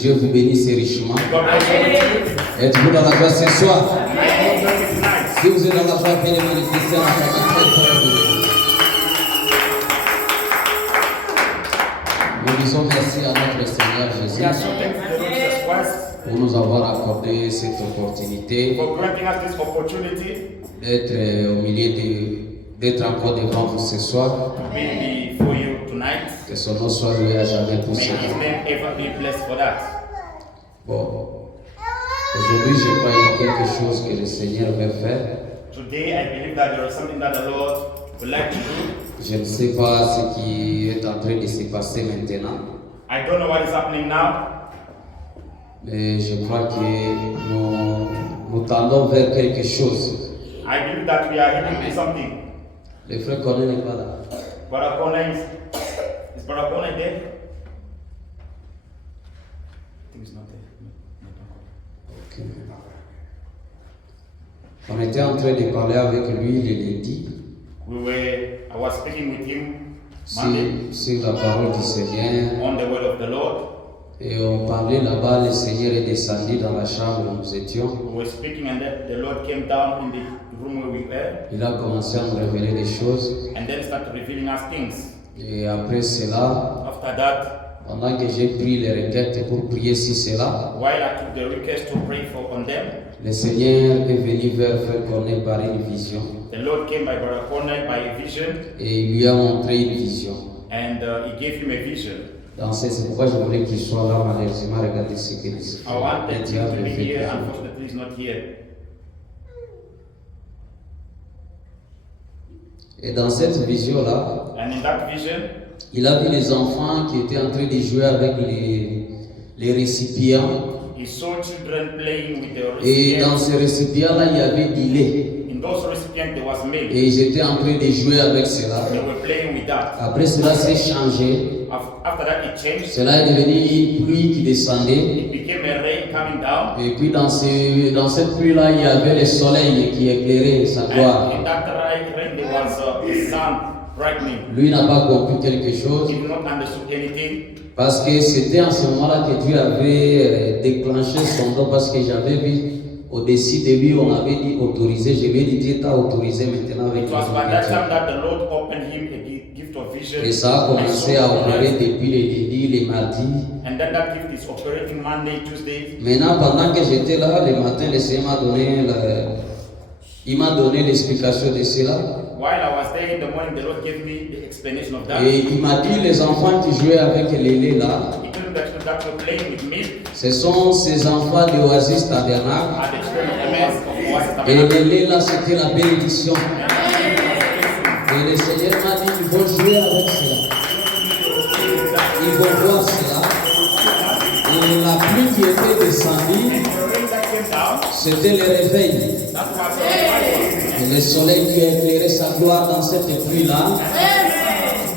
Dieu vous bénisse richement. God bless you. Êtes-vous dans la joie ce soir? Tonight. Si vous êtes dans la joie, bien aimé les chrétiens, très fort. Nous disons merci à notre Seigneur We are Jésus so thankful to the Lord Jesus Christ pour nous avoir accordé cette opportunité for granting us this opportunity d'être au milieu d'être encore devant vous ce soir. to be before you tonight. Que son nom soit loué à jamais pour May cela. His name ever be blessed for that. Bon, aujourd'hui je crois qu'il y a quelque chose que le Seigneur veut faire. Today, I believe that there is something that the Lord would like to do. Je ne sais pas ce qui est en train de se passer maintenant, I don't know what is happening now, mais je crois que nous tendons vers quelque chose. I believe that we are heading to something. Le frère Cornet n'est pas là. Brother Kone is Brother Kone there? I think he's not there. Ok. On était en train de parler avec lui le lundi I was speaking with him Monday sur la parole du Seigneur. on the word of the Lord. Et on parlait là-bas, le Seigneur est descendu dans la chambre où nous étions. We were speaking and then the Lord came down in the room where we were Il a commencé à nous révéler des choses. and then started revealing us things. Et après cela, After that, pendant que j'ai pris les requêtes pour prier sur cela, while I took the request to pray on them, le Seigneur est venu vers Frère Cornet par une vision. the Lord came by Brother Kone by a vision Et il lui a montré une vision. and He gave him a vision. C'est pourquoi je voulais qu'il soit là, malheureusement, regardez ce qu'il dit. I wanted Le him diable to be fait here, quelque chose. unfortunately he's not here. Et dans cette vision-là, And in that vision, il a vu les enfants qui étaient en train de jouer avec les récipients. he saw children playing with the Et dans recipients. ces récipients-là, il y avait du lait. In those recipients there was milk. Et ils étaient en train de jouer avec cela. They were playing with that. Après cela s'est changé. After that it changed. Cela est devenu une pluie qui descendait. It became a rain coming down. Et puis dans cette pluie-là, il y avait le soleil qui éclairait sa gloire. And in that rain there was the sun brightening. Lui n'a pas compris quelque chose. He did not understood anything. Parce que c'était en ce moment-là que Dieu avait déclenché son don. Parce que j'avais vu au-dessus de lui, on avait dit autorisé. Je lui ai dit, Dieu t'a autorisé maintenant avec It les was by that time Écritures. that the Lord opened him a gift of vision. Et ça a commencé à opérer depuis les lundis, les mardis. And then that gift is operating Monday, Tuesday. Maintenant, pendant que j'étais là, le matin, le Seigneur m'a donné l'explication de cela. While I was there in the morning, the Lord gave me the explanation of that. Et il m'a dit, les enfants qui jouaient avec les laits là, He told me that were playing with milk ce sont ces enfants de Oasis Tabernacle. at the children of the mess of Oasis Et Tabernacle. les laits là, c'était la bénédiction. Et le Seigneur m'a dit, ils vont jouer avec cela. Ils vont voir cela. Et la pluie qui était descendue, The rain that came down, c'était le réveil. that was the revival. Et le soleil qui a éclairé sa gloire dans cette pluie-là,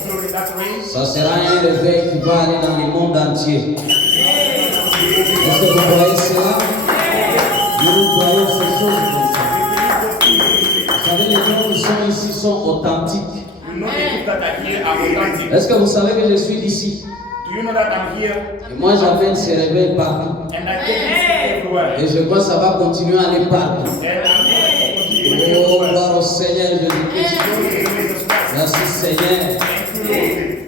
Glory, that rain. ça sera un réveil qui va aller dans le monde entier. Est-ce que vous voyez cela? Nous voyons ces choses comme ça. Vous savez, les gens qui sont ici sont authentiques. You know the people that are here are authentic. Est-ce que vous savez que je suis d'ici? Do you know that I'm here Et moi, j'amène ces réveils partout. and I take this everywhere? Et je crois que ça va continuer à aller partout. And I'm here to continue Oh, everywhere. gloire au Seigneur Jésus-Christ. Glory to Jesus Christ. Merci Seigneur. Thank you, Lord.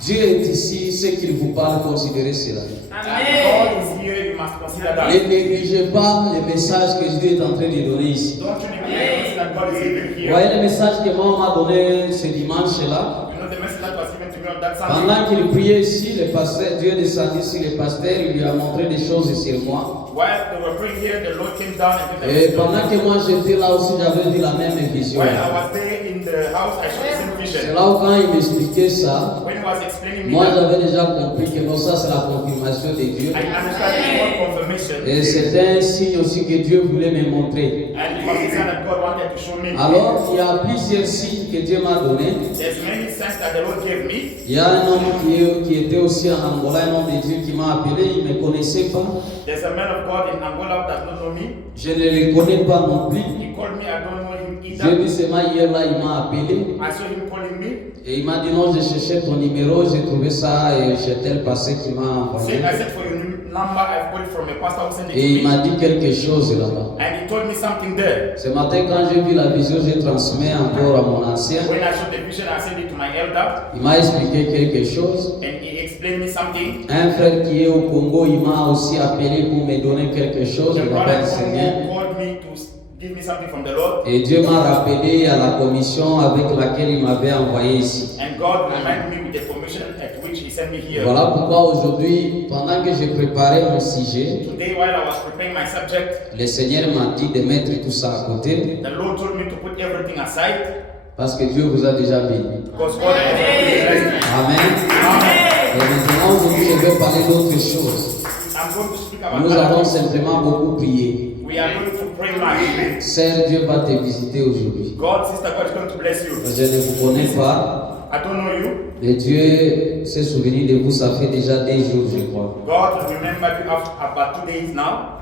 Dieu est ici, ce qu'il vous parle, considérez cela. That God is here, you must consider that. Ne négligez pas les messages que Dieu est en train de donner ici. Don't you neglect that God is even Vous here. voyez le message que maman m'a donné ce dimanche-là? You know the message that was given to me on that Sunday? Pendant qu'il priait ici, le pasteur, Dieu est descendu sur le pasteur, il lui a montré des choses sur moi. While they were praying here, the Lord came down and did Et the pendant que moi j'étais là aussi, j'avais vu la même vision. While I was there in the house, I saw the same C'est vision. là où quand il m'expliquait ça, When he was explaining me moi that, j'avais déjà compris que non, ça c'est la confirmation de Dieu. I understand it's God confirmation. Et c'était un signe aussi que Dieu voulait me montrer. And it was the sign that God wanted to show me. Alors, il y a plusieurs signes que Dieu m'a donnés. There's many signs that the Lord gave me. Il y a un homme qui était aussi en Angola, un homme de Dieu qui m'a appelé, il ne me connaissait pas. There's a man of God in Angola that does not know me. Je ne le connais pas non plus. He called me, I don't know him J'ai either. vu seulement hier là, il m'a appelé. I saw him calling me. Et il m'a dit non, j'ai cherché ton numéro, j'ai trouvé ça et j'ai tel passé qui m'a envoyé. I said for your number, I've got it from a pastor who sent it Et to il m'a me. dit quelque chose là-bas. And he told me something there. Ce matin, quand j'ai vu la vision, j'ai transmis encore à mon ancien. When I saw the vision, I sent it to my elder. Il m'a expliqué quelque chose. And he explained me something. Un frère qui est au Congo, il m'a aussi appelé pour me donner quelque chose. The Il brother m'appelle from Seigneur. Congo called me to give me something from the Lord. Et Dieu m'a rappelé à la commission avec laquelle il m'avait envoyé ici. And God reminded me with the commission at which he sent me here. Voilà pourquoi aujourd'hui, pendant que je préparais mon sujet, Today, while I was preparing my subject, le Seigneur m'a dit de mettre tout ça à côté the Lord told me to put everything aside parce que Dieu vous a déjà béni. because God has already blessed me. Amen. Amen. Et maintenant, aujourd'hui, je vais parler d'autre chose. I'm going to speak about Nous that. allons simplement beaucoup prier. We are going to pray much. Sœur, Dieu va te visiter aujourd'hui. God, sister, God is going to bless you. Je ne vous connais pas. I don't know you. Et Dieu s'est souvenu de vous, ça fait déjà 2 jours, je crois. God remembered you after about 2 days now.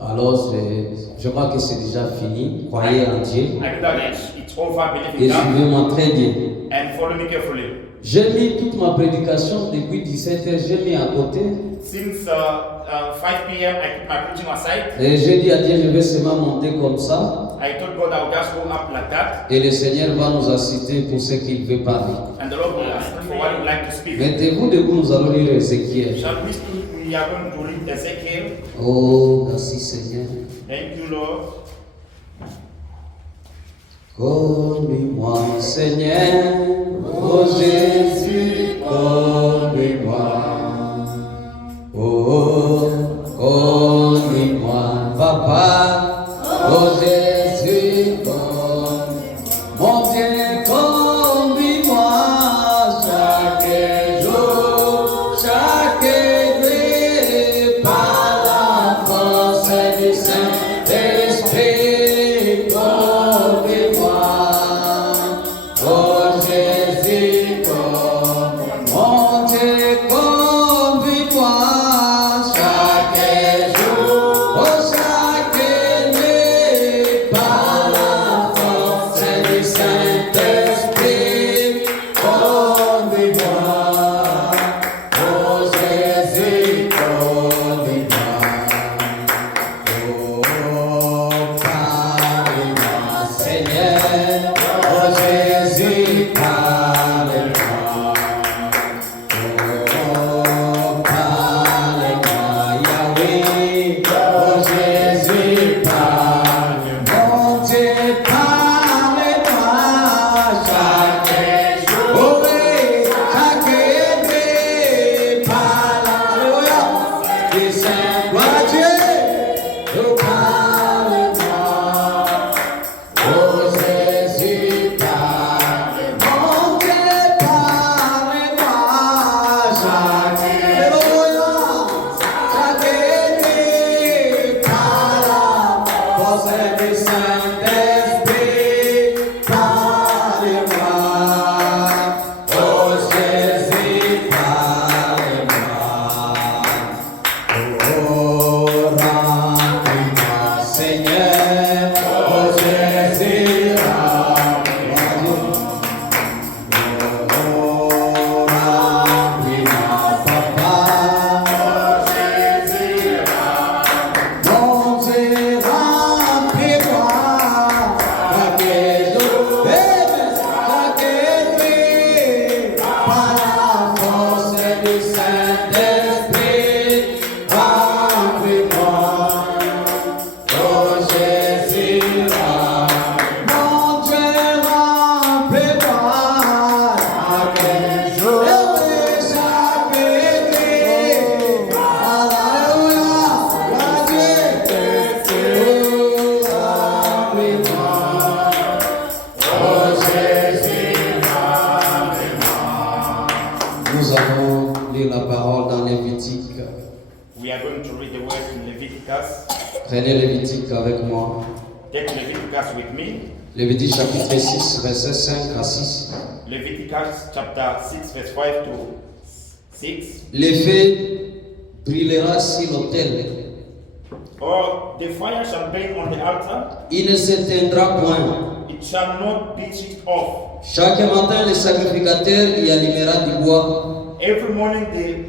Alors, je crois que c'est déjà fini. Croyez en Dieu. I know that it's over. Believe Et in God suivez-moi très bien. and follow me carefully. J'ai mis toute ma prédication depuis 17h, j'ai mis à côté. Since 5 p.m., I put my preaching aside. Et j'ai dit à Dieu, je vais seulement monter comme ça. I told God I would just go up like that, Et le Seigneur va nous assister pour ce qu'il veut parler. and the Lord will ask me for what you would like to speak. Mettez-vous debout, nous allons lire Ézéchiel. Shall we speak? We are going to read Ezekiel. Oh, merci Seigneur. Thank you, Lord. Conduis-moi, Seigneur, oh Jésus, conduis-moi. Oh, conduis-moi, Papa, oh Jésus, conduis-moi. Mon Dieu, conduis-moi chaque jour, chaque nuit, par la force du Saint-Esprit. Nous allons lire la parole dans Lévitique. We are going to read the word in Leviticus. Prenez Lévitique avec moi. Take Leviticus with me. Lévitique chapitre 6, verset 5 à 6. Leviticus chapter 6, verse 5 to 6. Le feu brûlera sur l'autel. Or the fire shall burn on the altar, Il ne s'éteindra point. it shall not be switched off. Chaque matin, le sacrificateur y allumera du bois. Every morning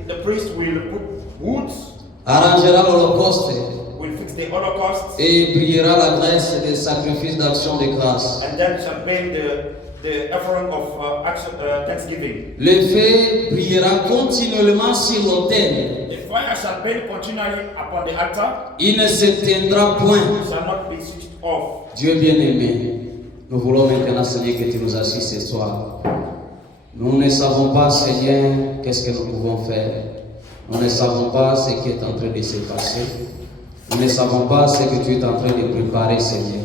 the priest will put wood arrangera l'Holocauste will fix the Holocaust, et priera la graisse des sacrifices d'action de grâce. and then shall pay the offering of thanksgiving. Le feu priera continuellement sur l'autel. The fire shall burn continually upon the altar, Il ne s'éteindra point. shall not be switched off. Dieu bien-aimé, nous voulons maintenant, Seigneur, que tu nous assistes ce soir. Nous ne savons pas, Seigneur, qu'est-ce que nous pouvons faire. Nous ne savons pas ce qui est en train de se passer. Nous ne savons pas ce que tu es en train de préparer, Seigneur.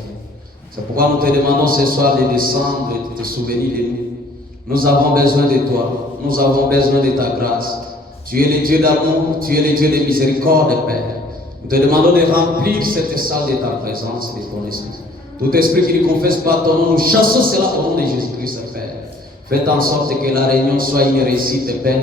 C'est pourquoi nous te demandons ce soir de descendre et de te souvenir de nous. Nous avons besoin de toi. Nous avons besoin de ta grâce. Tu es le Dieu d'amour, tu es le Dieu de miséricorde, Père. Nous te demandons de remplir cette salle de ta présence et de ton esprit. Tout esprit qui ne confesse pas ton nom, nous chassons cela au nom de Jésus-Christ, Père. Faites en sorte que la réunion soit une réussite, Père.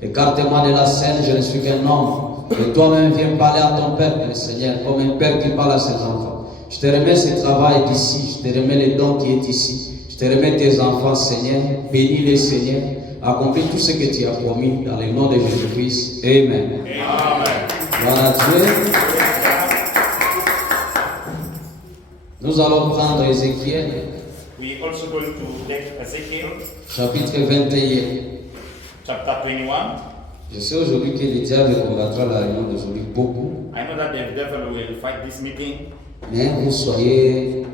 Écarte-moi de la scène, je ne suis qu'un homme. Et toi-même viens parler à ton peuple, Seigneur, comme un père qui parle à ses enfants. Je te remets ce travail d'ici, je te remets les dons qui est ici. Je te remets tes enfants, Seigneur. Bénis-les, Seigneur. Accomplis tout ce que tu as promis dans le nom de Jésus-Christ. Amen. Amen. Voilà Dieu. Nous allons prendre Ézéchiel, We also going to take Ezekiel chapitre 21. chapter 21. Je sais aujourd'hui que le diable combattra la réunion d'aujourd'hui beaucoup, I know that the devil will fight this meeting. mais vous soyez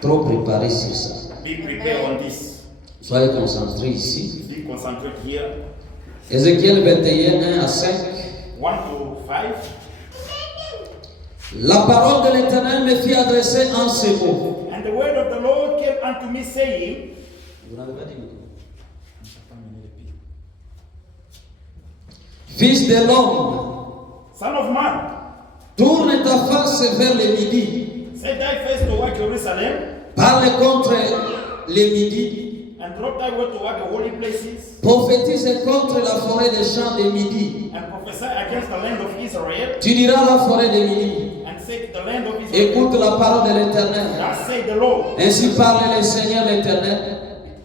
trop préparés sur ça. Be prepared on this. Soyez concentrés ici. Be concentrated here. Ézéchiel 21, 1 à 5. 1 to 5. La parole de l'Éternel me fit adresser en ces mots. And the word of the Lord came unto me, saying, Vous n'avez pas dit non. Fils de l'homme, Son of man, tourne ta face vers le midi. set thy face toward Jerusalem, Parle contre le midi. and drop thy word toward the holy places, Prophétise contre la forêt des champs de midi. and prophesy against the land of Israel, Tu diras la forêt de midi. and say to the land of Israel, Écoute la parole de l'Éternel. thus say the Lord, Ainsi parle le Seigneur l'Éternel.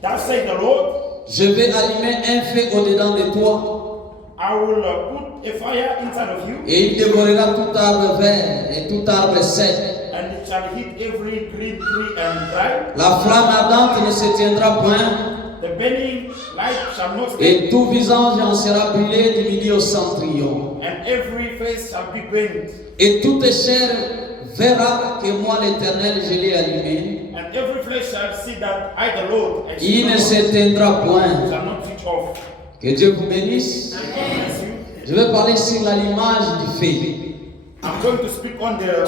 thus say the Lord, Je vais allumer un feu au-dedans de toi. I will put a fire inside of you, Et il dévorera tout arbre vert et tout arbre sec. and it shall hit every green tree and dry. La flamme ardente ne se tiendra point. The burning light shall not stand, Et tout visage en sera brûlé du midi au centurion. and every face shall be burnt, Et toute chair verra que moi l'Éternel je l'ai allumé. and every flesh shall see that I, the Lord, Il ne s'éteindra point. shall not switch off. Que Dieu vous bénisse. God bless you. Je vais parler sur l'allumage du feu. I'm going to speak on the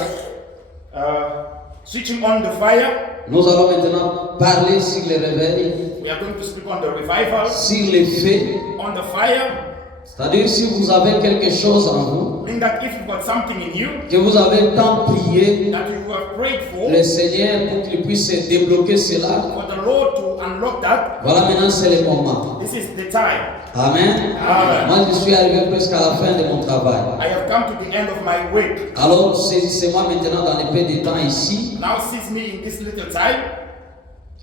switching on the fire. Nous allons maintenant parler sur le réveil, We are going to speak on the revival, sur le feu. on the fire. C'est-à-dire si vous avez quelque chose en vous, Meaning that if you've got something in you que vous avez tant prié that you have prayed for, le Seigneur pour qu'il puisse débloquer cela, for the Lord to unlock that, voilà maintenant c'est le moment. this is the time. Amen. Amen. Moi je suis arrivé presque à la fin de mon travail. I have come to the end of my work. Alors saisissez-moi maintenant dans le peu de temps ici Now seize me in this little time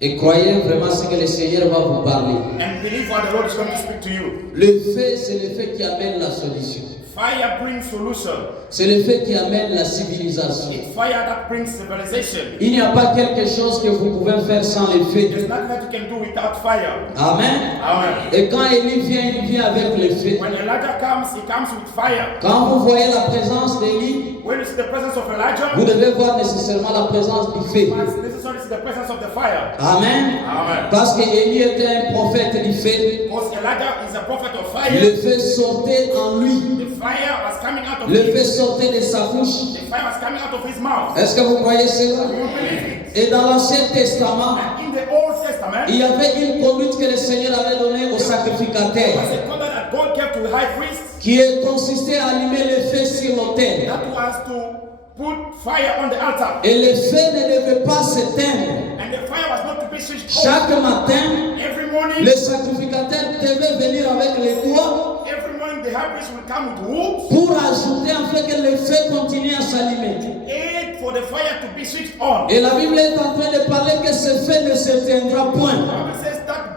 et croyez vraiment ce que le Seigneur va vous parler. and believe what the Lord is going to speak to you. Le feu, c'est le feu qui amène la solution. Fire brings solution. C'est le feu qui amène la civilisation. It's fire that brings civilization. Il n'y a pas quelque chose que vous pouvez faire sans le feu. There's nothing that you can do without fire. Amen. Amen. Et quand Élie vient, il vient avec le feu. When Elijah comes, he comes with fire. Quand vous voyez la présence d'Élie, When you see the presence of vous Elijah, devez voir nécessairement la présence du feu. it's necessary to see the presence of the fire. Amen. Amen. Parce que Élie était un prophète du feu. Because Elijah is a prophet of fire. Le feu sortait en lui. The fire was coming out of Le him. feu sortait de sa bouche. The fire was coming out of his mouth. Est-ce que vous croyez cela? You believe it? Et dans l'Ancien Testament, And in the Old Testament, il y avait une conduite que le Seigneur avait donnée aux was sacrificateurs, a covenant that God gave to the high priest qui consistait à allumer le feu sur l'autel. that was to put fire on the altar. Et le feu ne devait pas s'éteindre. And the fire was not to be switched off. Chaque matin, Every morning, le sacrificateur devait venir avec les doigts every morning the high priest will come with wood pour ajouter afin que le feu continue à s'allumer. aid for the fire to be switched on. Et la Bible est en train de parler que ce feu ne s'éteindra The point. Bible says that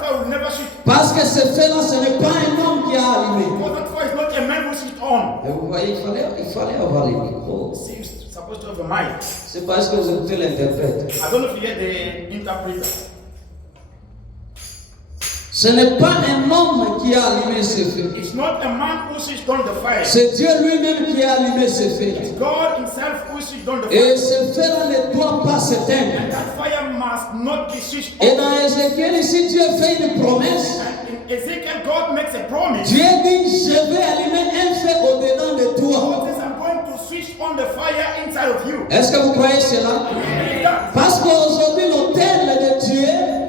fire will never switch. Parce que ce feu-là, ce n'est pas un homme qui a allumé. Because that fire is not a man who switched on. Et vous voyez, il fallait avoir les micros. Seems supposed to have a mic. C'est parce que vous écoutez l'interprète. I don't know if you get the interpreter. Ce n'est pas un homme qui a allumé ce feu. It's not a man who switched on the fire. C'est Dieu lui-même qui a allumé ce feu. It's God himself who switched on the fire. Et ce feu-là ne doit pas s'éteindre. And that fire must not be switched Et on. dans Ézéchiel, ici, Dieu fait une promesse. And in Ezekiel, God makes a promise. Dieu dit, je vais allumer un feu au-dedans de toi. God says, I'm going to switch on the fire inside of you. Est-ce que vous croyez cela? Parce qu'aujourd'hui, l'autel de Dieu,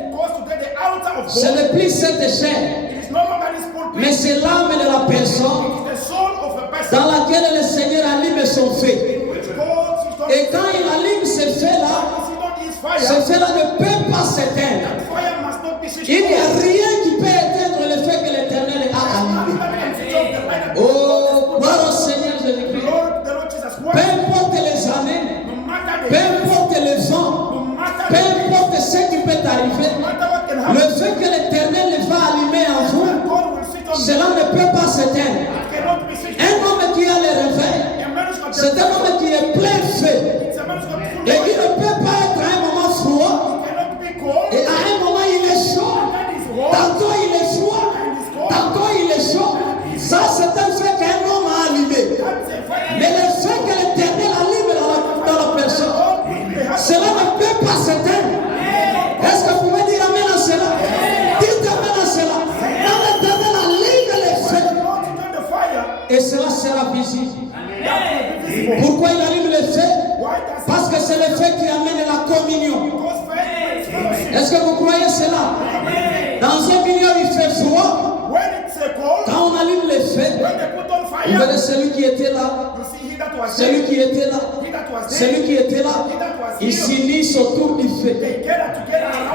Because today the altar of ce God, n'est plus cette chair, it is no longer this pulpit. mais c'est l'âme de la personne It is the soul of a person dans laquelle le Seigneur allume son feu. in which God switched on. Et quand il allume ce feu-là, ce feu-là ne peut pas s'éteindre. That fire must not be switched Il n'y a on. rien qui peut éteindre le feu que l'Éternel a allumé. Oh, gloire au Seigneur Jésus-Christ. Peu importe les années, peu importe les vents, peu importe ce qui peut arriver, le feu que l'Éternel va allumer en vous, cela ne peut pas s'éteindre. Un homme qui a le réveil, c'est un homme qui est plein feu. Et il ne peut pas être à un moment froid. Et à un moment il est chaud. Tantôt il est froid. Tantôt il est chaud. Ça c'est un feu qu'un homme a allumé. Mais le feu que l'Éternel allume dans la personne, cela ne peut pas s'éteindre. Est-ce que vous pouvez dire amen à cela? Dites amen à cela. Quand l'Éternel allume le feu, et cela sera visible. Pourquoi il allume le feu? Parce que c'est le feu qui amène la communion. Est-ce que vous croyez cela? Dans un milieu il fait froid, quand on allume le feu, vous verrez celui qui était là, celui qui était là, celui qui était là, ils s'unissent autour du feu.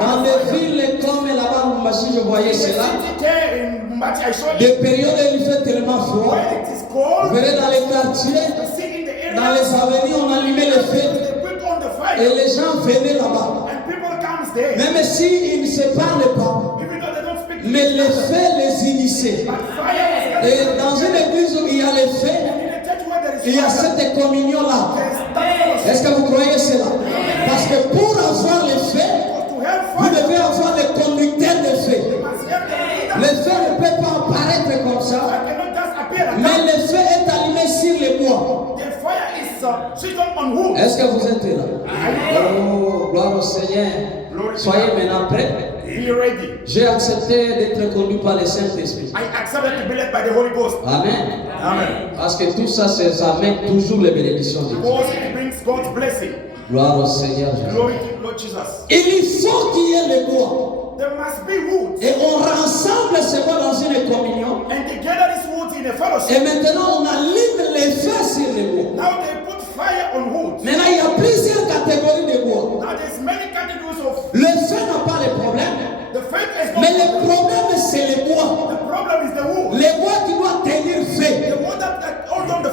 Dans les villes comme là-bas, si je voyais cela, des périodes où il fait tellement froid, vous verrez dans les quartiers, dans les avenues, on allumait le feu et les gens venaient là-bas. Même s'ils ne se parlent pas, mais le feu les initiait. Et dans une église où il y a le feu, il y a cette communion-là. Est-ce que vous croyez cela? Parce que pour avoir le feu, vous devez avoir le conducteur de feu. Le feu ne peut pas apparaître comme ça, mais le feu est allumé sur les bois. Est-ce que vous êtes là? Oh, gloire au Seigneur. Soyez maintenant prêts. J'ai accepté d'être conduit par le Saint-Esprit. Amen. Parce que tout ça, ça amène toujours les bénédictions de Dieu. Gloire au Seigneur. Il faut qu'il y ait les bois. Et on rassemble ces bois dans une communion. Et maintenant on allume les feux sur les bois. Maintenant il y a plusieurs catégories de bois. Le feu n'a pas de problème. Mais le problème c'est les bois. Les bois qui doivent tenir feu.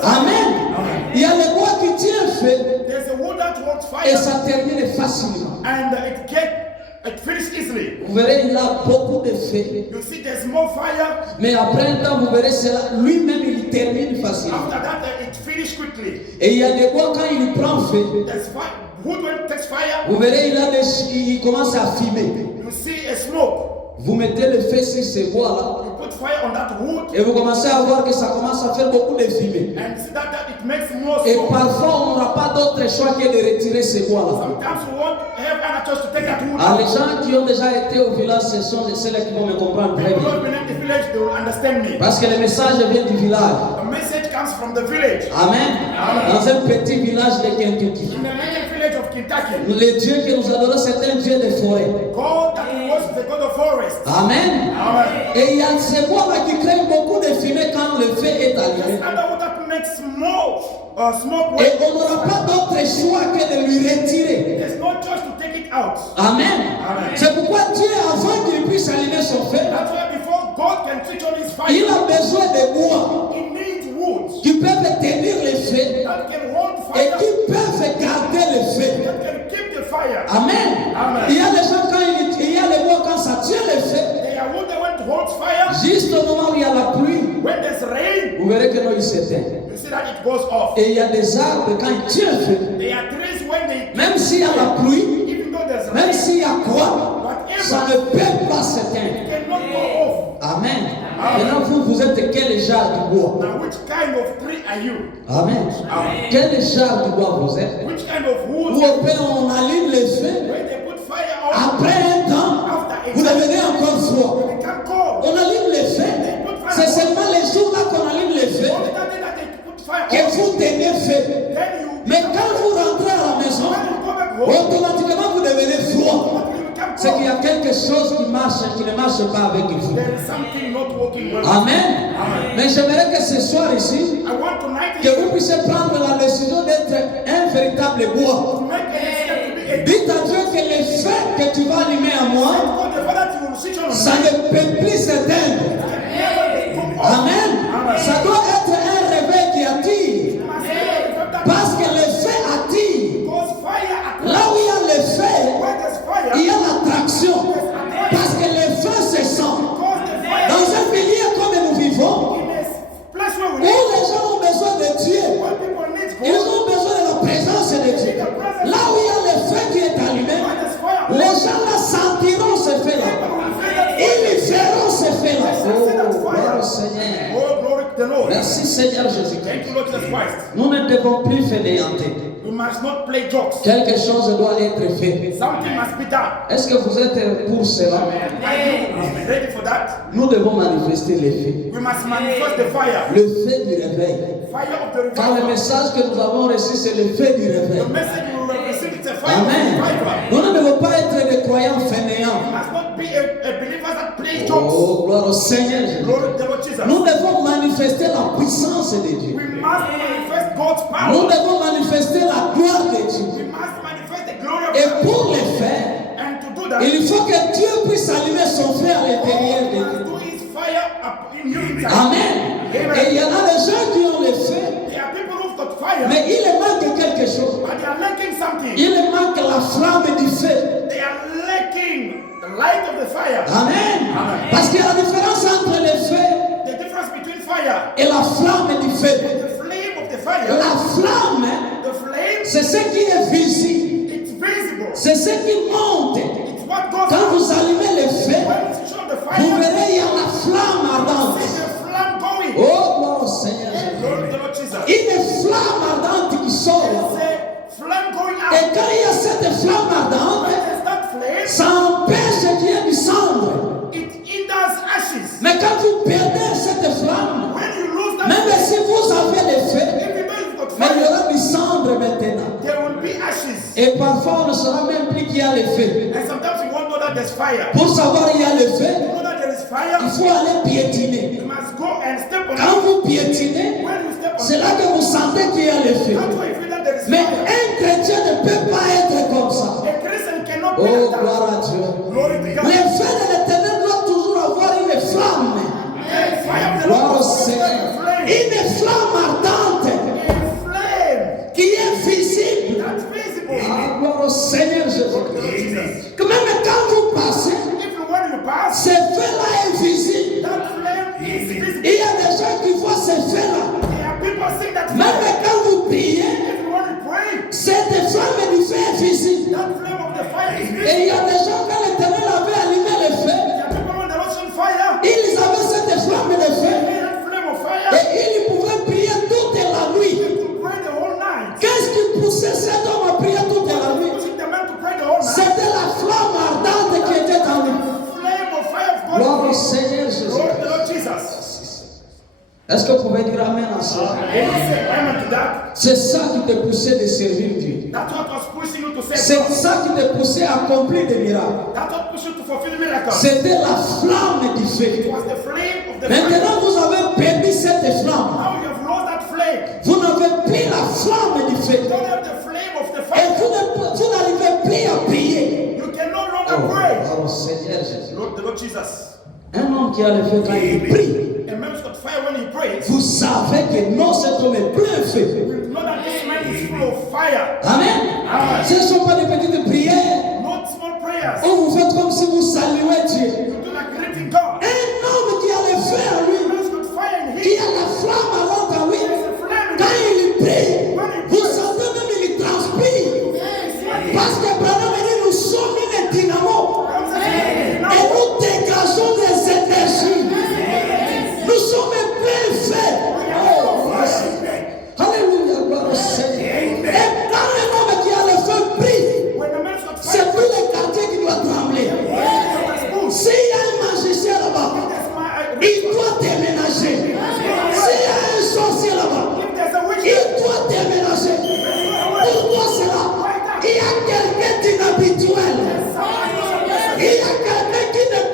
Amen. Il y a les bois qui tiennent feu. Et ça termine facilement. It finishes easily. Vous verrez, il a beaucoup de feu. You see, there's more fire. Mais après un temps, vous verrez cela. Lui-même, il termine facilement. After that, it finishes quickly. Et il y a des bois quand il prend feu. There's fire. Wood when it takes fire. Vous verrez, il commence à fumer. You see a smoke. Vous mettez le feu sur ces bois-là. You put fire on that wood. Et vous commencez à voir que ça commence à faire beaucoup de fumée. And see that it makes more smoke. Et parfois, on n'aura pas d'autre choix que de retirer ces bois-là. Sometimes we won't have any choice to take that wood. Ah, les gens qui ont déjà été au village, ce sont ceux qui vont me comprendre très People who bien. have been in the village, they will understand me. Parce que le message vient du village. The message comes from the village. Amen. Dans un petit village de Kentucky. In the little village of Kentucky. Le Dieu que nous adorons, c'est un Dieu de forêt. God that was the God of forest. Amen. Amen. Et il y a ces bois-là qui créent beaucoup de fumée quand le feu est allumé. And the wood that makes smoke. Et on n'aura pas d'autre choix que de lui retirer. There's no choice to take it out. Amen. C'est pourquoi Dieu, avant qu'il puisse allumer son feu, That's why before God can switch on his fire, il a besoin de bois he needs wood qui peuvent tenir le feu that can hold et fire, qui peuvent garder le feu. that can keep the fire. Amen. Amen. Il y a des gens quand il y a les bois quand ça tient le feu, They are wood that went to hold fire. juste au moment où il y a la pluie, When there's rain, vous verrez que quand il s'éteint. You see that it goes off. Et il y a des arbres, quand ils tirent le feu, There are trees when they, même s'il y a la pluie, even though there's même rain, s'il y a quoi, ça whatever, ne peut pas s'éteindre. cannot go off. Amen. Maintenant, vous êtes quel genre de bois? Now, which kind of tree are you? Amen. Quel genre de bois vous êtes? Which kind of Où wood? au pain on allume le feu, When they put fire on, après un temps, after vous a time, devenez encore froid. they become cold. On allume le feu, c'est seulement les jours là qu'on allume le feu Only that day that they put fire que on, vous tenez feu. then you, Mais quand vous rentrez à la maison, when you go back home, automatiquement vous devenez froid. automatically you become C'est qu'il y cold. a quelque chose qui marche, qui ne marche pas avec vous. There is something not working well. Amen. Mais j'aimerais que ce soir ici, I want tonight que vous puissiez prendre la décision d'être un véritable bois. to make a decision to be a Dites à Dieu que le feu que tu vas allumer à moi, God, the Father, you will switch on. ça ne peut plus s'éteindre. Never be too off. Amen. Ça doit être un réveil qui attire. Must be a Parce que le feu attire. because fire attracts. Là où il y a le feu, Where there's fire, il y a l'attraction. Parce que le feu se sent. because the fire Dans un milieu comme nous vivons, in a place where où we live, les gens ont besoin de Dieu, when people need ils God, ont besoin de la présence de Dieu. Là où il y a le feu qui est allumé, when there's fire, les gens là sentiront ce feu-là. people will feel that Ils verront ce feu-là. fire. Gloire au Seigneur. Oh, glory to the Lord. Merci Seigneur Jésus-Christ. Thank you, Lord Jesus Christ. Nous ne devons plus fainéanter. We must not play jokes. Quelque chose doit être fait. Something must be done. Est-ce que vous êtes pour cela? Are you ready for that? Nous devons manifester les faits. We must manifest the fire. Le fait du réveil. Fire of the Car le revival. message que nous avons reçu, c'est le fait du réveil. The message we will receive is a fire of Amen. revival. Nous ne devons pas être des croyants We fainéants. must not be a believer that play jokes. Oh, gloire au Seigneur Jésus. Glory to the Lord Jesus. Nous devons manifester la puissance de Dieu. We must manifest God's Nous power. devons manifester la gloire de Dieu. We must manifest the glory of Et God. pour le faire, And to do that, il faut que Dieu puisse allumer son feu à l'intérieur de God nous. must do His fire up in you inside. Amen. Et il y en a des gens qui ont le feu, There are people who've got fire, mais il leur manque quelque chose. but they are lacking something. Il leur manque la flamme du feu. They are lacking the light of the fire. Amen. Parce qu'il y a la différence entre le feu The difference between fire et la flamme du feu. and the flame of the fire. La flamme, The flame, c'est ce qui est visible. it's visible. C'est ce qui monte. It's what goes Quand out. vous allumez le feu, When you show the vous fire, verrez, il y a la flamme ardente. see the flame going. Oh, gloire au Seigneur. Glory to the Lord Jesus. Une flamme ardente qui sort. There's a flame going Et out. quand il y a cette flamme ardente, When there's that flame, ça empêche qu'il y ait du cendre. it hinders ashes. Mais quand vous perdez cette flamme, When you lose that même flame, si vous avez le feu, even though you've got mais il y fire, aura du cendre maintenant. there will be ashes. Et parfois, on ne saura même plus qu'il y a le feu. And sometimes you won't know that there's fire. Pour savoir qu'il y a le feu, You know that there is fire, il faut aller piétiner. you must go and step on Quand it. vous piétinez, When you step on c'est it, là que vous sentez qu'il y a le feu. that's why you feel that there is Mais fire. un chrétien ne peut pas être comme ça. A Christian cannot be Oh, like that. gloire à Dieu. Glory to God. Le feu de l'éternel doit toujours avoir une flamme. The fire of the Gloire Lord au is always like Seigneur. a flame. Une flamme ardente A flame qui est visible. that's visible. Ah, gloire au Seigneur Jésus. Que même quand vous passez, Even when you pass, ce feu-là est visible. that flame is visible. Il y a des gens qui voient ce feu-là. There are people seeing that Même flame. quand vous priez, Even when you pray, cette flamme du feu est visible. that flame of the fire is visible. Et il y a des gens, quand l'éternel avait allumé le feu, There are people when the Lord shone fire, ils avaient cette flamme de feu. that flame of fire, Et ils pouvaient prier toute la nuit. they could pray the whole night. Qu'est-ce qui poussait cet homme à prier toute la nuit? Pushing the man to pray the whole night. C'était la flamme ardente qui était en lui. Flame of fire of God. Gloire au Seigneur Glory Jésus. to the Lord Jesus. Est-ce que vous pouvez dire Amen à ça? Can you say amen to that? C'est ça qui te poussait de servir Dieu. That's what was pushing you to say. C'est ça qui te poussait à accomplir des miracles. That's what pushed you to fulfill miracles. C'était la flamme du It feu. was the flame of the fire. Maintenant, vous avez perdu cette flamme. Now you have lost that flame. Vous n'avez plus la flamme du You feu. don't have the flame of the Et fire. vous n'arrivez plus à prier. You can no longer Oh, pray. oh, Seigneur Jésus. Lord, the Lord Jesus. Un homme qui a le feu quand il prie, A man who's got fire when he prays. vous savez que non, cet homme est plein feu. You know that this man is full of fire. Amen. Amen. Ce ne sont pas des petites prières Not small prayers. où vous faites comme si vous saluez Dieu. You do like greeting God. Un homme qui a le feu en A lui, man who's got fire in qui him. a la flamme ardente en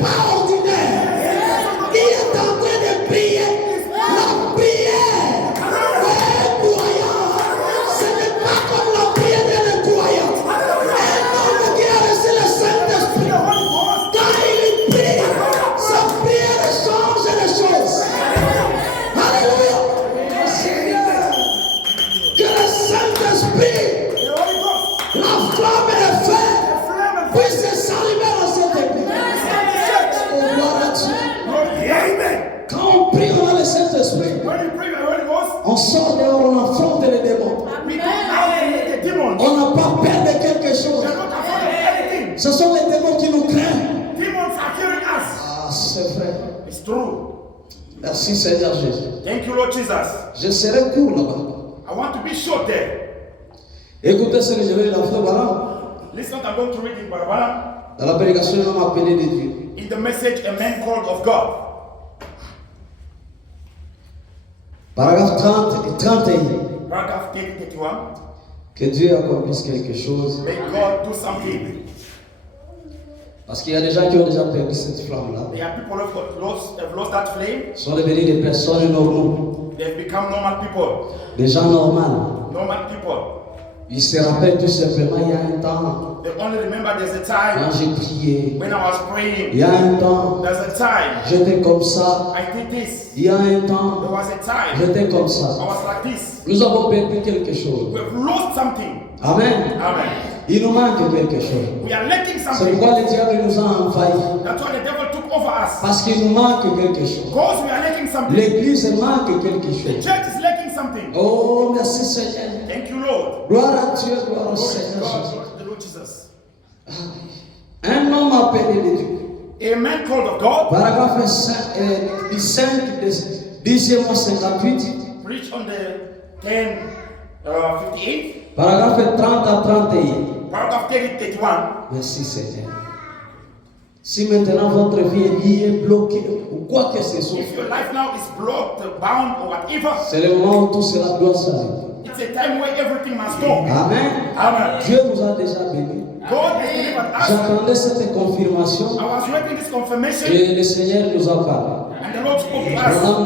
pas ordinaire. Il est en train de prier la prière d'un croyant. Ce n'est pas comme la prière d'un croyant. Un homme qui a reçu le Saint-Esprit, quand il prie, sa prière change les choses. Alléluia. Que le Saint-Esprit, la flamme et le feu puissent s'allumer dans cette église. Oh, gloire à Dieu. Quand on prie, on a le Saint-Esprit. On sort dehors, on affronte les démons. On n'a pas peur de quelque chose. Ce sont les démons qui nous craignent. Ah, c'est vrai. It's true. Merci Seigneur Jésus. Thank you, Lord Jesus. Je serai court là-bas. I want to be short there. Écoutez ce que je vais lire dans Frère Balam. Listen, I'm going to read in Barbara. Dans la prédication, il m'a appelé de Dieu. In the message, a man called of God. Paragraphe 30 et 31. Paragraph 31. Que Dieu accomplisse quelque chose. May God do something. Parce qu'il y a des gens qui ont déjà perdu cette flamme-là. There are people who have lost that flame. Ils sont devenus des personnes normaux. They've become normal people. Des gens normaux. Normal people. Ils se rappellent tout simplement, il y a un temps, They only remember there's a quand time j'ai prié. when I was Il praying. y a un temps, There's a time j'étais comme ça. I did this. Il y a un There temps, was a time j'étais comme I ça. was like this. Nous avons perdu quelque chose. We have lost something. Amen. Amen. Il nous manque quelque chose. We are lacking C'est something. pourquoi le diable nous a envahis. That's why the devil took over us. Parce qu'il nous manque quelque chose. Because we are lacking something. L'église manque quelque The chose. church is lacking something. Oh, merci Seigneur. Thank you, Lord. Gloire à Dieu, gloire au Glory to Seigneur God, Jésus. glory to the Lord Jesus. Un homme appelé de Dieu. A man called of God Paragraphe 5, 10e 58. preached on the 58, Paragraphe 30 à 31. paragraph 31. Merci Seigneur. Si maintenant votre vie est liée, bloquée, ou quoi que ce soit, If your life now is blocked, bound, or whatever, c'est le moment où tout cela doit s'arrêter. it's a time where everything must stop. Amen. Amen. Dieu nous a déjà bénis. God has delivered us. J'attendais cette confirmation I was waiting this confirmation, et le Seigneur nous a parlé. and the Lord spoke to On us.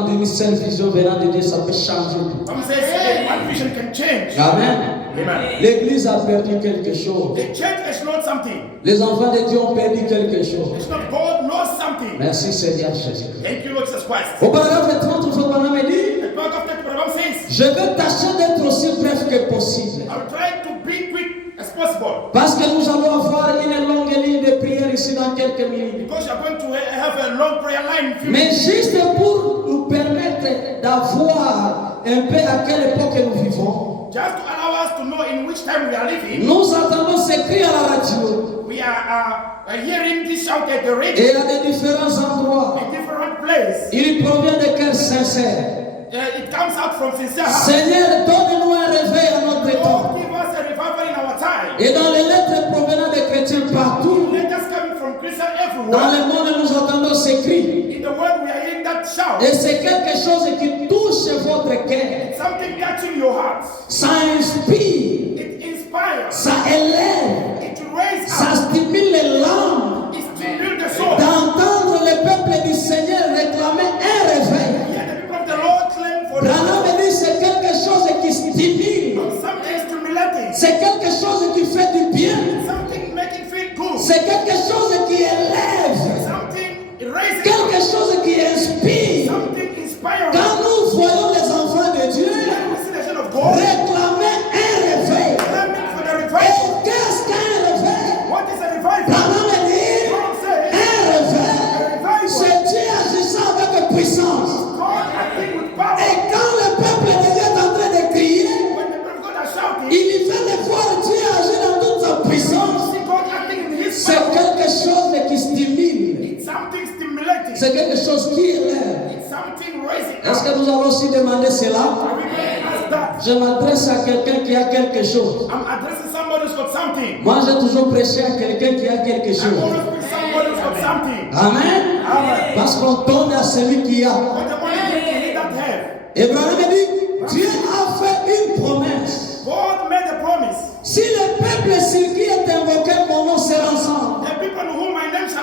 a une seule vision venant de Dieu, ça peut changer tout. Some says one vision can change. Amen. Amen. L'église a perdu quelque chose. The church has lost something. Les enfants de Dieu ont perdu quelque chose. It's not God lost something. Merci Seigneur Jésus. Thank you, Lord Jesus Christ. Au paragraphe 30, Frère Branham dit, The paragraph 30 Bible says, je vais tâcher d'être aussi bref que possible. I'll try to be quick as possible. Parce que nous allons avoir une longue ligne de prière ici dans quelques minutes. Because you're going to have a long prayer line. Mais juste pour nous permettre d'avoir un peu à quelle époque nous vivons, Just to allow us to know in which time we are living, nous entendons ces cris à la radio we are hearing this shout at the radio et à des différents endroits. in different places. Il provient de cœurs sincères. It comes out from sincere heart. Seigneur, donne-nous un réveil à notre temps. Lord, give us a revival in our time. Et dans les lettres provenant des chrétiens partout, Let us coming from Christians dans everywhere. le monde, nous entendons ces cris. In the world, we are hearing that shout. Et c'est quelque chose qui touche votre cœur. Something touching your heart. Ça inspire, It inspires. ça élève, It raises ça up. stimule les langues It stimulates the soul. d'entendre le peuple du Seigneur réclamer un réveil. Here the people of the Lord claim for Branham dit c'est quelque chose qui stimule, something stimulating. c'est quelque chose qui fait du bien, Something making feel good. c'est quelque chose qui élève, Something raising quelque up. chose qui inspire. Something inspiring. Quand nous voyons les enfants de Dieu When we see the Son of God réclamer un réveil, claiming for the et revival. qu'est-ce qu'un réveil? What is a revival? Branham dit God says un réveil, a revival. c'est Dieu agissant avec puissance. God acting with power. Et quand le peuple de Dieu est en train de crier, When the people of God are shouting, il fait le voir Dieu agir dans toute sa puissance. see God acting in His C'est power. quelque chose qui stimule, It's something stimulating. c'est quelque chose qui élève. It's something raising Est-ce up. que nous allons aussi demander cela? Are we going to ask that? Je m'adresse à quelqu'un qui a quelque chose. I'm addressing somebody who's got something. Moi, j'ai toujours prêché à quelqu'un qui a quelque I chose. always bring somebody who's got something. Amen. Amen. Parce qu'on donne à celui qui a. But the only thing we need that have. Et Branham dit, Dieu a fait une promesse. God made a promise. Si le peuple sur qui est invoqué mon nom sera ensemble, The people whom my name shall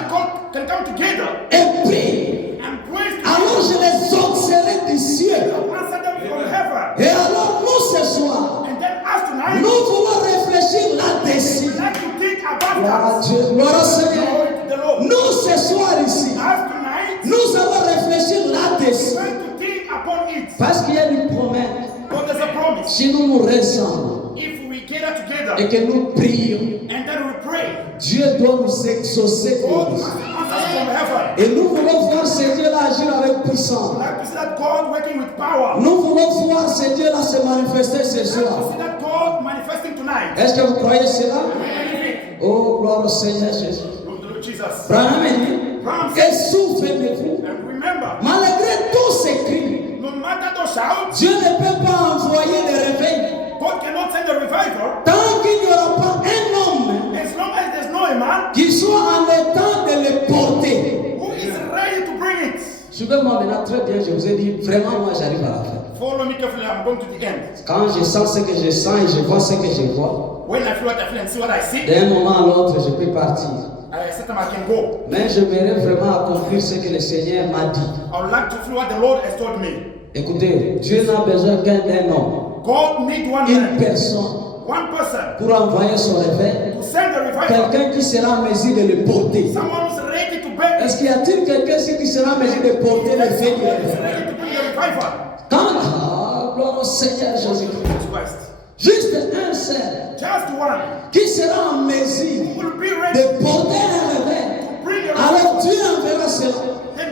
can come together et prie, and praise alors je les exaucerai du ciel. answer them from heaven. Et alors nous ce soir, And then as tonight, nous voulons réfléchir là-dessus. we like to think about Gloire à that. Dieu, gloire au Seigneur. Glory to the Lord. Nous ce soir ici, As tonight, nous allons réfléchir we là-dessus. going to think upon it. Parce qu'il y a une promesse. But there's a promise. Si nous nous ressemblons If we gather together et que nous prions, and then we pray, Dieu doit nous exaucer. God must answer from heaven. Et nous voulons voir ce Dieu-là agir avec puissance. We like to see that God working with power. Nous voulons voir ce Dieu-là se manifester ce We like to soir. see that God manifesting tonight. Est-ce que vous croyez cela? We Oh, gloire au Seigneur Jésus. believe it. Lord Jesus. Branham dit, et souvenez-vous, And remember, malgré tous ces cris, no matter the shout, Dieu ne peut pas envoyer des réveils God cannot send a revival tant qu'il n'y aura pas un homme as long as there's no a man qui soit en état de le porter. who is ready to bring it. Suivez-moi maintenant très bien, je vous ai dit, vraiment moi j'arrive à la fin. Follow me carefully, I'm going to the end. Quand je sens ce que je sens et je vois ce que je vois, When I feel what I feel and see what I see, d'un moment à l'autre, je peux partir. sometimes I can go. Mais j'aimerais vraiment accomplir ce que le Seigneur m'a dit. I would like to feel what the Lord has told me. Écoutez, Dieu n'a besoin qu'un homme, God needs one une man, personne, one person pour envoyer son réveil. to send the revival. Quelqu'un qui sera en mesure de le porter. Someone who's ready to bring it. Est-ce qu'il y a-t-il quelqu'un ici qui sera en mesure de porter le fait du Someone who's réveil? ready to bring the revival. Quand, gloire au Seigneur Jésus-Christ. Jesus Christ. Juste un seul Just one qui sera en mesure who will be ready de porter un réveil. to bring the Alors revival. Dieu enverra cela.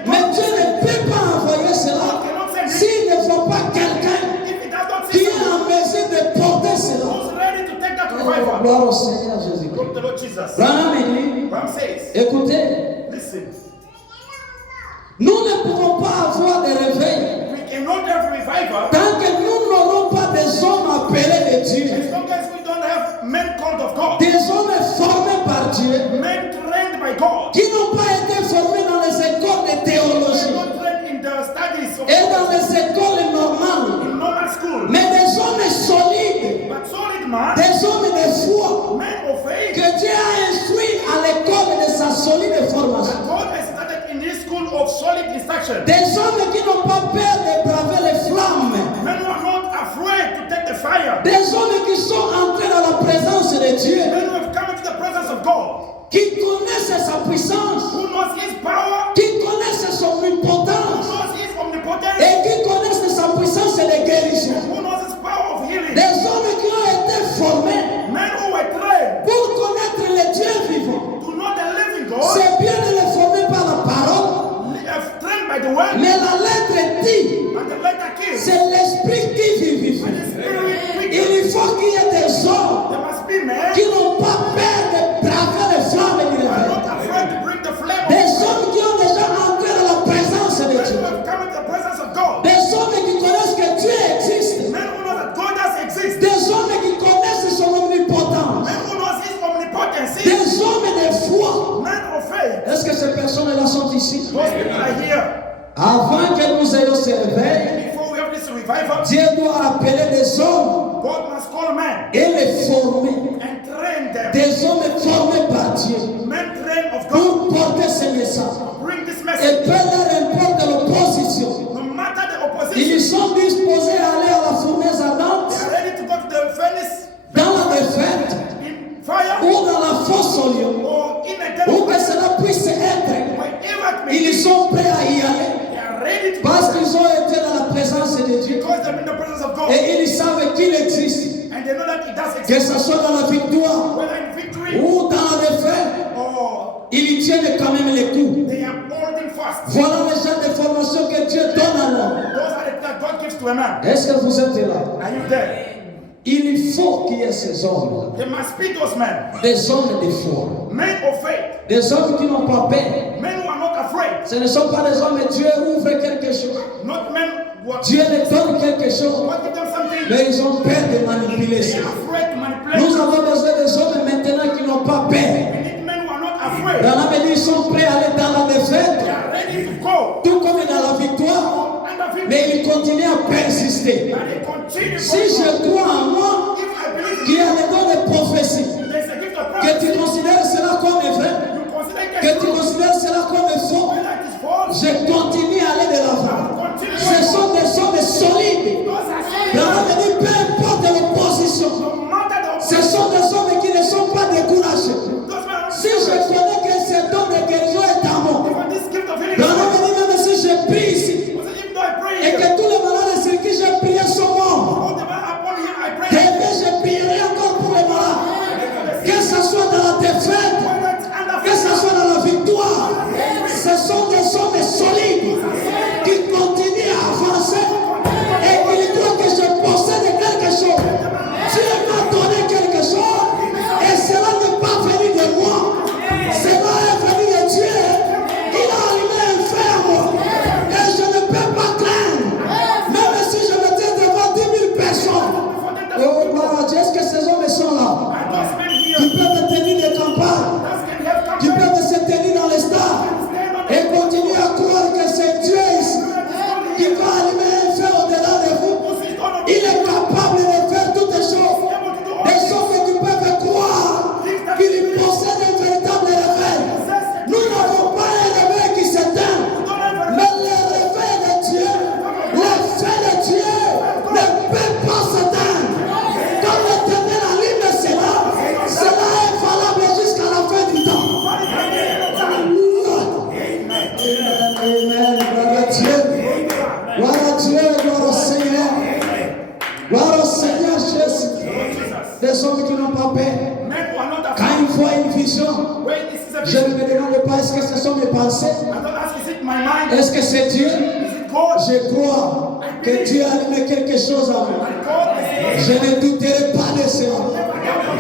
Mais Dieu ne peut pas envoyer cela s'il ne faut pas quelqu'un If it does not qui see est someone en mesure de porter cela. who's ready to take that Oh, revival, gloire au Seigneur Jésus-Christ. from the Lord Jesus. Branham dit, Ram says, écoutez, listen, nous ne pouvons pas avoir de réveil we cannot have revival tant que nous n'aurons pas des hommes appelés de Dieu, as long as we don't have men called of God, des hommes formés par Dieu, men trained by God, qui n'ont pas été formés dans les écoles de they are théologie not trained in the studies of et dans les écoles normales, in normal school, mais des hommes solides, but solid man, des hommes de foi, men of faith. que Dieu a instruit à l'école de sa solide formation. God has started in this school of solid instruction. Des hommes qui n'ont pas peur de braver les flammes. Men who are not afraid to take the fire. Des hommes qui sont entrés dans la présence de Dieu, Men who have come into the presence of God, qui connaissent sa puissance, who knows His power, qui connaissent son who omnipotence knows His omnipotence, et qui connaissent sa puissance de guérison. who knows His power of healing. Des hommes qui ont été formés Men who were trained pour connaître le Dieu vivant. to know the living God, C'est bien de les former par la parole, trained by the word, mais la lettre dit, but the letter came. c'est l'esprit qui vivifie. And the spirit quickens. Il faut qu'il y ait des hommes There must be men qui n'ont pas peur de braver les flammes du who are réveil. not afraid to bring the flame of Des God. hommes qui ont déjà entré dans la présence de Men Dieu. who have come into the presence of God. Des hommes qui connaissent que Dieu existe. Men who know that God does exist. Des hommes qui connaissent son omnipotence. Men who knows His omnipotence. Des hommes de foi. Men of faith. Est-ce que ces personnes-là sont ici? Those people are here. Avant que nous ayons ce réveil, Before we have this revival, Dieu doit appeler des hommes God must call men et les former. and train them. Des hommes formés par Dieu Men trained of God pour porter ce message. bring this Et message. peu leur importe l'opposition. No matter the opposition, Ils sont disposés à aller à la fournaise they ardente, are ready to go to the furnace dans la défaite in fire ou dans la fosse au lion, or in a den où of que fire. cela puisse être. Wherever it may Ils be, sont prêts à y aller they are ready to parce go qu'ils ont été dans la présence de Dieu because they're in the presence of God. et ils savent qu'il existe, And they know that it does que exist. ce soit dans la victoire Whether in victory ou dans la défaite, or ils tiennent quand même les coups. they are holding fast. Voilà le genre de formation que Dieu donne à l'homme. Those are the things that God gives to a man. Est-ce que vous êtes là? Are you there? Il faut qu'il y ait ces hommes-là, There must be those men. des hommes de foi, Men of faith. des hommes qui n'ont pas peur. Men who are not afraid. Ce ne sont pas des hommes, Dieu ouvre quelque chose. Not men who are Dieu leur donne quelque chose, God give them something. mais ils ont peur de manipuler They ça. are afraid to manipulate. Nous avons besoin des hommes maintenant qui n'ont pas peur. We need men who are not afraid. Dans la médecine, ils sont prêts à aller dans la They défaite, are ready to go. tout comme dans la victoire, Under victory. mais ils continuent à persister. And they continue Si going je on. crois en moi, If I believe qu'il y a des dons de prophétie, there's a gift of que tu prophecy, considères cela comme vrai, you consider it que as tu true. considères Branham dit, peu importe l'opposition, ce sont des hommes qui ne sont pas découragés. Si je connais que cet homme de guérison est à moi, Branham dit, même si je prie ici, et que tous les malades sur qui j'ai prié sont morts, demain je prierai encore pour les malades. Que ce soit dans la défaite, que ce soit dans la victoire, ce sont des hommes solides qui continuent à avancer et qui croient que je possède quelque chose. Dieu m'a donné quelque chose et cela n'est pas venu de moi. Cela est venu de Dieu. Il a allumé un fer et je ne peux pas craindre. Même si je me tiens devant 10 000 personnes. Oh, gloire à Dieu, est-ce que ces hommes sont là? Qui peuvent tenir des campagnes, qui peuvent se tenir dans les stades et continuer à croire que c'est Dieu ici qui va allumer un feu au-delà de vous. Il est capable de faire toutes les choses. Des hommes qui peuvent croire qu'il possède un véritable réveil. Nous n'avons pas un réveil qui s'éteint, mais le réveil de Dieu, le feu de Dieu ne peut pas s'éteindre. Quand l'Éternel allume cela est valable jusqu'à la fin du temps. Amen. Gloire à Dieu. Gloire à Dieu, gloire au Seigneur. Gloire au Seigneur Jésus. Des hommes qui n'ont pas peur. Quand ils voient une vision, je ne me demande pas est-ce que ce sont mes pensées. Est-ce que c'est Dieu? Je crois que Dieu a allumé quelque chose en moi. Je ne douterai pas de cela.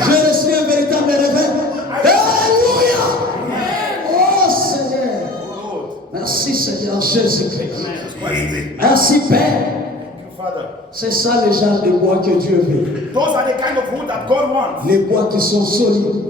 Je reçois un véritable réveil. Alléluia! Oh Seigneur! Merci Seigneur Jésus-Christ. Merci Père. C'est ça le genre de bois que Dieu veut. Those are the kind of wood that God wants. Les bois qui sont solides.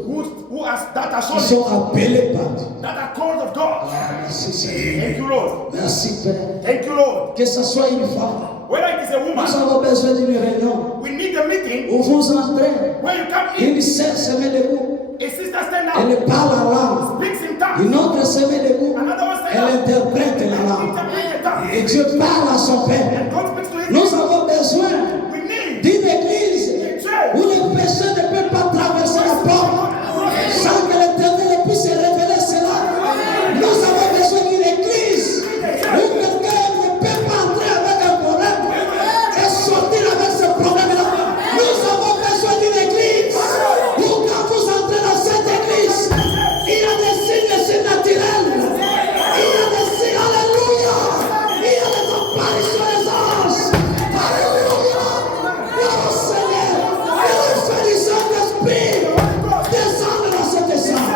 That are Qui solid. sont appelés par Dieu. That are called of God. Merci Seigneur. Thank you, Lord. Merci Père. Thank you, Lord. Que ce soit une femme. Whether it is a Nous woman, avons besoin d'une réunion we need a meeting où vous entrez. where you come in. Une sœur se met debout. A sister stand up, Elle parle en langue. speaks in tongues. Une autre se met debout. Another one stand Elle up, interprète la langue. interpret the tongue. Et Dieu parle à son Père. God speaks to his Nous avons besoin We need d'une église a church où les pécheurs ne peuvent pas traverser la porte sans que l'Éternel puisse révéler cela. Nous avons besoin d'une église où quelqu'un ne peut pas entrer avec un problème et sortir avec ce problème-là. Nous avons besoin d'une église où quand vous entrez dans cette église, il y a des signes surnaturels. Il y a des signes, alléluia. Il y a des apparitions des anges. Alléluia. Gloire au Seigneur. Et le feu du Saint-Esprit descend dans cette salle.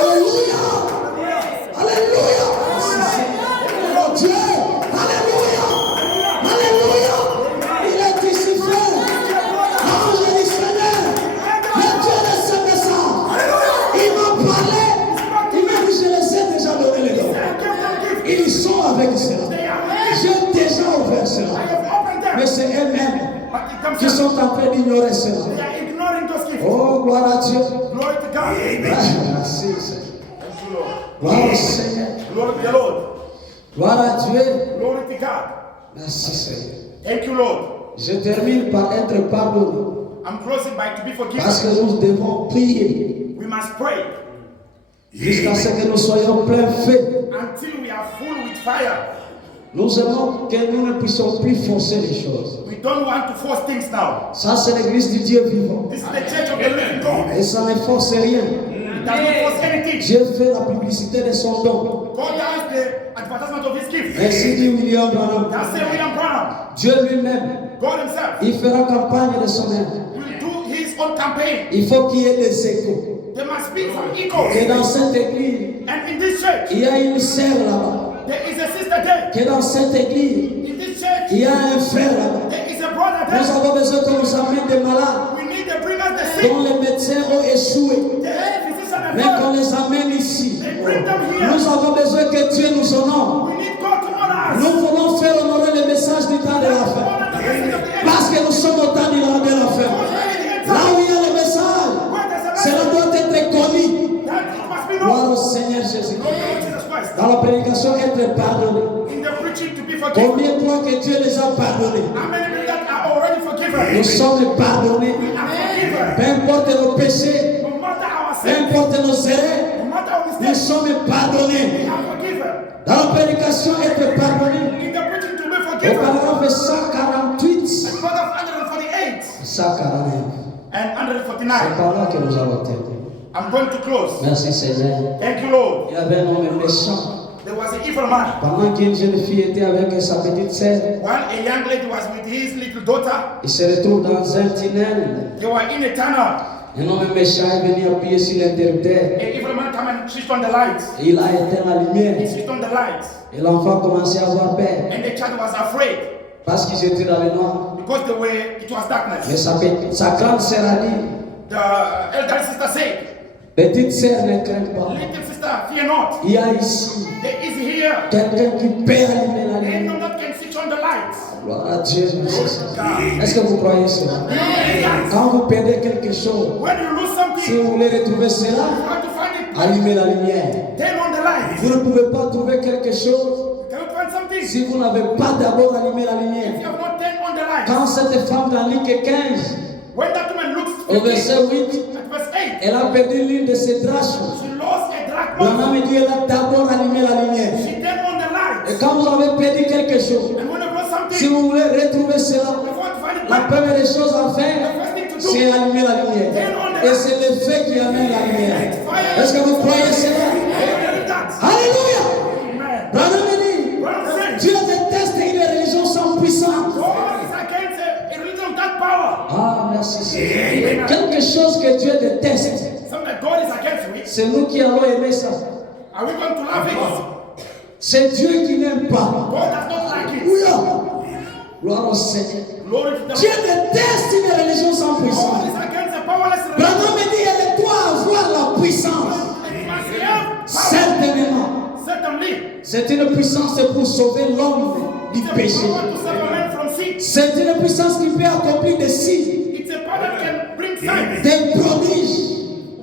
Alléluia. Alléluia. Oh Dieu. Alléluia. Alléluia. Il est ici, frère. Ange du Seigneur. Le Dieu de ce message. Il m'a parlé. Il m'a dit, je les ai déjà donné les dons. Ils sont avec cela. J'ai déjà ouvert cela. Mais c'est eux-mêmes qui sont en train d'ignorer cela. They are ignoring those gifts. Oh, gloire à Dieu. Glory to God. Merci, Seigneur. Thank you, Lord. Gloire au Seigneur. Glory to the Lord. Gloire à Dieu. Glory to God. Merci, Seigneur. Thank you, Lord. Je termine par être pardonné. I'm closing by to be Parce forgiven. que nous devons prier We must pray jusqu'à ce que nous soyons plein feu. until we are full with fire. Nous aimons que nous ne puissions plus forcer les choses. We don't want to force things now. Ça, c'est l'église du Dieu vivant. This is the church of the living God. Et ça ne force rien. It does not force anything. Dieu fait la publicité de son don. God does the advertisement of his gift. Ainsi dit William Branham. That's William Branham. Dieu lui-même, God himself il fera campagne de son œuvre. will do his own campaign. Il faut qu'il y ait des échos. There must be some Et echoes. dans cette église, And in this church, il y a une sœur là-bas. there is a sister there. Que dans cette église, In this church, il y a un frère là-bas. there is a brother Nous there. avons besoin qu'on nous amène des malades We need to bring us the sick. dont les médecins ont échoué. The physician and Mais qu'on God. les amène ici. They bring them here. Nous avons besoin que Dieu nous honore. We need God to honor us. Nous voulons faire honorer le message du temps de la fin. Honor the message of the end. Parce que nous sommes au temps de la fin. Là où il y a le message, cela doit être connu. That it must be Gloire known. au Seigneur Jésus. Glory to Jesus Christ. Dans la prédication, être pardonné. In the preaching to be forgiven. Combien de fois que Dieu les a pardonnés? How many people that Nous sommes pardonnés. Peu importe nos péchés, No matter our peu sins, importe nos erreurs, no matter our nous mistakes, sommes pardonnés. we are forgiven. Dans la prédication, être pardonné. In the preaching to be Au forgiven. paragraphe 148, And paragraph 148 149. and C'est 149. par là que nous allons terminer. I'm going to close. Merci Seigneur. Thank you, Lord. Il y avait un homme méchant. There was an evil man. Pendant qu'une jeune fille était avec sa petite sœur, While a young lady was with his little daughter, il se retrouve dans un tunnel. they were in a tunnel. Un homme méchant est venu appuyer sur l'interrupteur. An evil man came and switched on the lights. Et il a éteint la He lumière. switched on the lights. Et l'enfant commençait à avoir peur. And the child was afraid Parce qu'ils étaient dans le noir. because it was darkness. Mais sa grande sœur a dit, The elder sister said, petite sœur, ne crains pas. little sister, fear not. Il y a ici There is here quelqu'un qui peut allumer la lumière. anyone that can switch on the lights. Gloire à Dieu, merci Seigneur. Est-ce que vous croyez cela? Quand vous perdez quelque chose, When you lose si something, vous voulez retrouver cela, you have to find it. allumez la lumière. Turn on the lights. Vous ne pouvez pas trouver quelque chose Can you find something? si vous n'avez pas d'abord allumé la If lumière. you have not turned on the lights. Quand cette femme dans Luc 15, When that woman looks au verset 8, at verse 8, elle a perdu l'une de ses draches. she lost a La drachma. main me dit, elle a d'abord allumé la lumière. She turned on the Et lights. quand vous avez perdu quelque chose, And when you lost si something, vous voulez retrouver cela, you want to find it la back. première des choses à The faire, first thing to c'est do, allumer la lumière. Et c'est le feu qui amène la lumière. Est-ce que vous croyez cela? is that. Alléluia! Amen. Branham me dit, What I'm saying, Dieu déteste une religion sans puissance. God is against a religion that power. Ah, merci Seigneur. Quelque chose que Dieu déteste, Something that God is against with. c'est nous qui allons aimer ça. Are we going to love it? C'est Dieu qui n'aime pas. God does not like it. Alléluia! Gloire au Seigneur. Glory to the Dieu Lord. déteste une religion sans God puissance. is against a powerless religion. Branham me dit, elle doit avoir la puissance. It must have power. Certainement. Certainly. C'est une puissance pour sauver l'homme du It's a péché. power to save a man from sin. C'est une puissance qui peut accomplir des signes, It's a power that can bring signs, des prodiges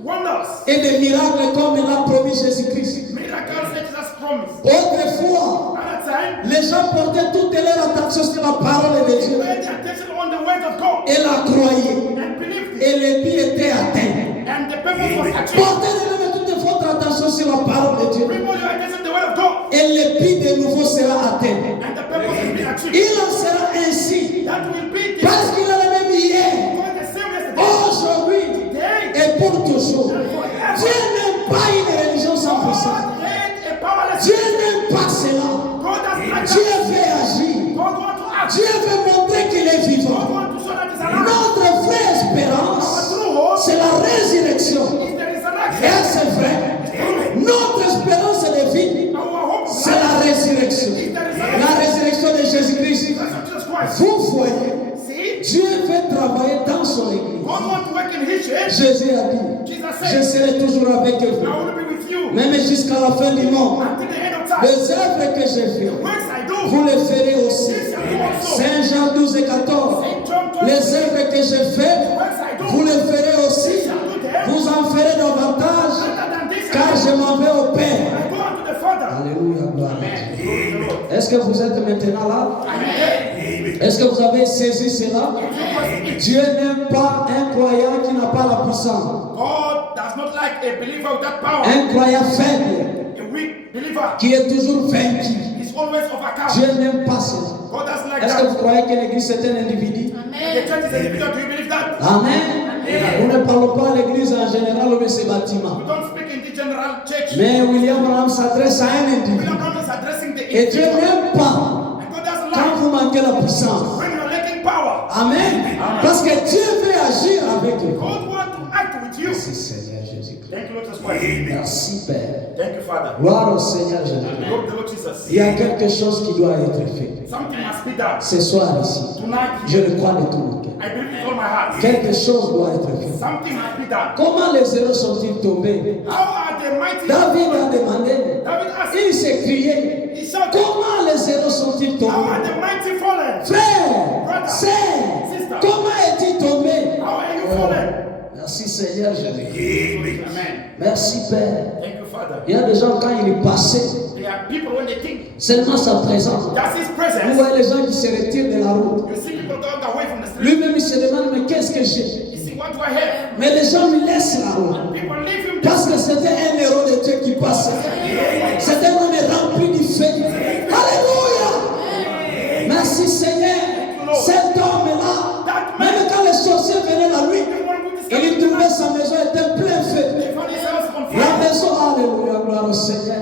wonders, et des miracles comme l'a promis Jésus-Christ. miracles that Jesus promised. Autrefois, Another time, les gens portaient toute leur attention sur la parole de Dieu pay attention on the word of God et la croyaient. and believed it. Et le but était atteint. And the purpose was achieved. Portez même toute votre attention sur la parole de Dieu. Bring all your attention to the word of God. Et le but de nouveau sera atteint. And the purpose has been achieved. Il en sera ainsi. That will be the Parce qu'il est le même hier, God the same yesterday, aujourd'hui today, et pour toujours. and Dieu forever. n'aime pas une religion sans puissance. God hate a powerless. Dieu n'aime pas cela. God does not Dieu like veut agir. God wants to act. Dieu veut montrer qu'il est God vivant. wants to show that he's alive. Notre vraie Our espérance, true hope c'est la résurrection. is the resurrection. Et c'est vrai. Notre espérance de vie, Our hope is c'est la résurrection. La résurrection de Jésus-Christ. Jesus Christ. Vous voyez, See, Dieu veut travailler dans son église. God wants to work in His church. Jésus a dit, Jesus je said, serai toujours avec I vous, will be with you même jusqu'à la fin du monde. until the end of time. Les œuvres que j'ai faites, Works I do, vous les ferez aussi. this shall do also. Saint Jean 12 et 14. Saint John 12, Les œuvres que j'ai faites, works I do, vous les ferez aussi. this shall do them. Vous en ferez davantage, Better than this, car je m'en vais au Père. I go unto the Father. Alléluia, gloire à Dieu. Glory to the Lord. Est-ce que vous êtes maintenant là? Amen. Est-ce que vous avez saisi cela? Dieu n'aime pas un croyant qui n'a pas la puissance. God does not like a believer without power. Un croyant faible, A weak believer qui est toujours vaincu. is always overcome. Dieu n'aime pas cela. God doesn't like Est-ce que vous that. croyez que l'église c'est un individu? The church is a individual. Do you believe that? Amen. Nous ne parlons pas à l'église en général ou de ses bâtiments. We don't speak in the general church. Mais William Branham s'adresse à un individu. William Branham is addressing the Et Dieu individual. n'aime pas And God doesn't quand like vous manquez la puissance. when you're lacking power. Amen. Parce que Dieu veut agir avec vous. God wants to act with you. Merci Seigneur Jésus-Christ. Thank you, Lord Jesus Christ. Merci Père. Thank you, Father. Gloire au Seigneur Jésus-Christ. Lord, the Lord Jesus. Il y a quelque chose qui doit être fait. Something must be done. Ce soir ici, Tonight, je le crois de tout mon cœur. I believe with all my heart. Quelque chose doit être fait. Something must be done. Comment les héros sont-ils tombés? How are the mighty? David a demandé. David asked. Il s'est crié. He shouted. Comment les héros sont-ils How are tombés? the mighty fallen? Frère, sœur, comment est-il tombé? How are you fallen? Merci Seigneur Jésus. Amen. Merci Père. Thank you, Father. Il y a des gens quand il est passé, There are people when they think seulement sa présence. that's His Vous presence. voyez les gens qui se retirent de la route. You see people going away from the Lui-même, il se demande, mais qu'est-ce que j'ai? He said, what do I have? Mais les gens lui laissent là-haut. People leave him there. Parce que c'était un héros de Dieu qui passait. C'était un homme rempli du feu. Alléluia. Merci Seigneur. Cet homme-là, même quand les sorciers venaient la nuit, il trouvait sa maison était plein feu. They found his house on La fire. maison, alléluia, gloire au Seigneur.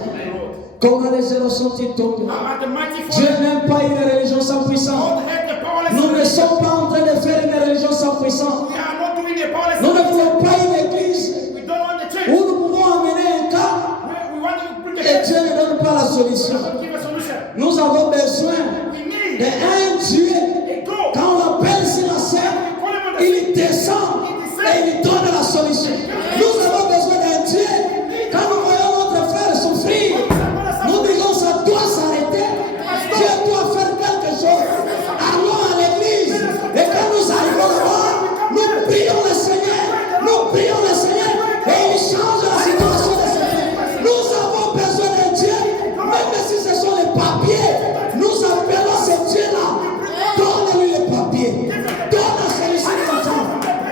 Comment les héros sont-ils tombés? At the mighty Dieu fall, n'aime pas une religion sans puissance. God had the powerless. Nous ne sommes pas en train de faire une religion sans puissance. We are not doing a powerless. Nous ne voulons pas une église We don't want the church. où nous pouvons amener un cas We want to bring a et church. Dieu ne donne pas la solution. God give a solution. Nous avons besoin We need d'un Dieu. a God. Quand on l'appelle sur la scène, il descend et il donne la solution. Nous avons besoin d'un Dieu. Quand nous voyons notre frère souffrir, nous disons ça doit s'arrêter. Dieu doit faire quelque chose. Allons à l'église. Et quand nous arrivons là-bas, nous prions le Seigneur. Nous prions le Seigneur. Et il change la situation de ce frère. Nous avons besoin d'un Dieu. Même si ce sont les papiers, nous appelons ce Dieu-là. Donne-lui les papiers. Donne la solution de l'enfant.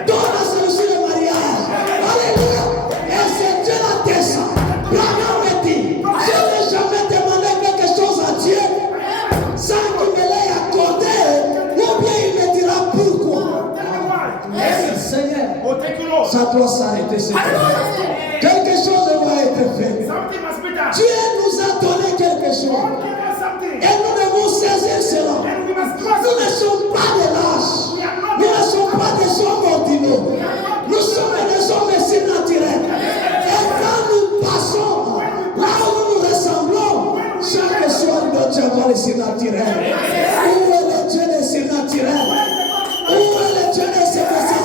Donne la solution de mariage. Alléluia. Et c'est Dieu-là descend. Branham me dit, je n'ai jamais demandé quelque chose à Dieu sans qu'il me l'ait accordé. Ou bien il me dira pourquoi. Tell me why. Et Seigneur, Oh, thank you, Lord. ça doit s'arrêter. Quelque chose doit être fait. Something must be done. Dieu nous a donné quelque chose. God give us something. Et nous devons saisir cela. And we must trust Nous ne Him. sommes pas des lâches. We are not. Nous ne sommes pas des hommes ordinaires. Nous sommes des hommes surnaturels. Et quand nous passons là où nous nous ressemblons, chaque soir nous devons avoir les surnaturels. Où est le Dieu des surnaturels? Où est le Dieu des séquences?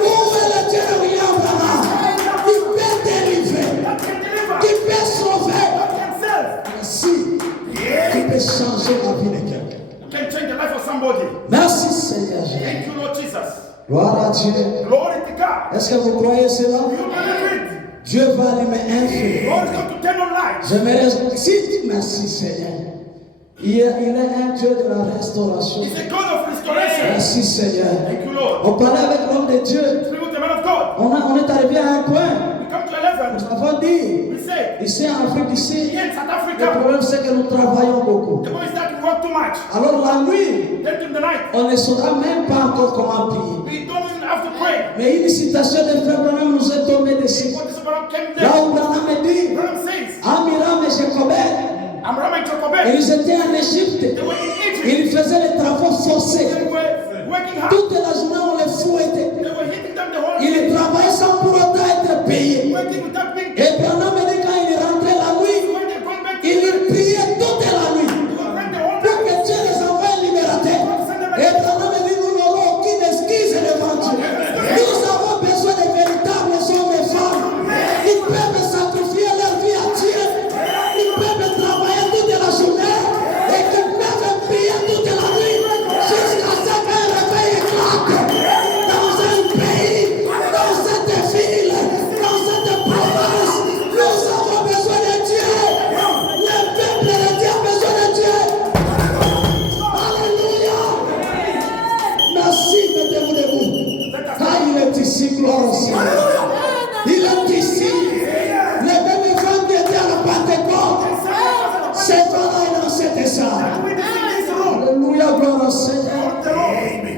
Où est le Dieu de William Branham? Qui peut délivrer, God can deliver. qui peut sauver, God can save. ainsi qui peut changer la vie de quelqu'un. Can change the life of somebody. Merci Seigneur Jésus. Thank you, Lord Jesus. Gloire à Dieu. Glory to God. Est-ce que vous croyez cela? You believe it. Dieu va allumer un feu. God is going to turn on light. J'aimerais. Merci Seigneur. Il est un Dieu de la restauration. He's a God of restoration. Merci Seigneur. Thank you, Lord. On parlait avec l'homme de Dieu. Speak with the man of God. On est arrivé à un point. We come to a level. Nous avons dit, We say, ici en Afrique, ici, here in South le Africa, problème c'est que nous travaillons beaucoup. the boy is that we work too much. Alors la nuit, Then in the night, on ne saura même pas encore comment prier. we don't even have to pray. Mais une citation de Frère Branham nous est tombée dessus. What is Abraham came Là there? où Branham dit, Abraham says, Amiram et Jacobet, Abraham and Jacob, ils étaient en Égypte. they were in Egypt. Ils faisaient les travaux forcés. They were working hard. Toute la journée, on les fouettait. They were hitting them the whole Ils day. travaillaient sans pour autant être payés. Working without being paid. Et Branham dit quand il est rentré la nuit, When they go back to il priait toute la nuit they will run the whole pour day. que Dieu les envoie libérateurs. Et Branham dit nous n'aurons aucune excuse devant Dieu. Nous avons besoin de véritables hommes et femmes. Ils peuvent sacrifier leur vie à Dieu. Ils peuvent travailler toute la journée et qui peuvent prier toute la nuit jusqu'à ce qu'un réveil éclate dans un pays, dans cette ville, dans cette province. Nous avons besoin de Dieu. Le peuple de Dieu a besoin de Dieu. Alléluia. Merci, mettez-vous debout. Ah, il est ici, gloire au Seigneur. Il est ici. Le même évangile qui était à la Pentecôte. C'est voilà dans cette salle. Alléluia, gloire au Seigneur.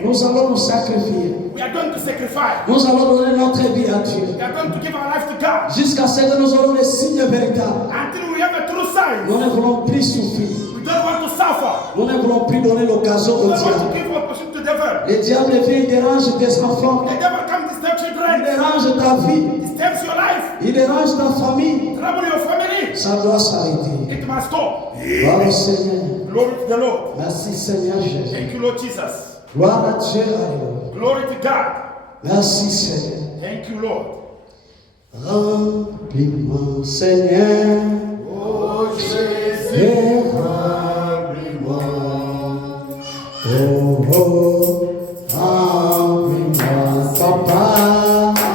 Nous allons nous sacrifier. We are going to sacrifice. Nous allons donner notre vie à Dieu. We are going to give our life to God Jusqu'à ce que nous aurons les signes véritables. until we have a true sign. Nous ne voulons plus souffrir. We don't want to suffer. Nous ne voulons plus donner l'occasion We au don't want diable. to give opportunity to the devil. Le diable vient, il dérange tes enfants. The devil comes to disturb Il children. dérange ta vie. Disturbs your life. Il dérange ta famille. Trouble your family. Ça doit s'arrêter. It must stop. Gloire au Seigneur. Glory to the Lord. Merci Seigneur Jésus. Thank you, Lord Jesus. Gloire à Dieu. Alléluia. Glory to God. Merci Seigneur. Thank you, Lord. Remplis-moi Seigneur. Oh Jésus. Remplis-moi. Oh oh. Remplis-moi Papa.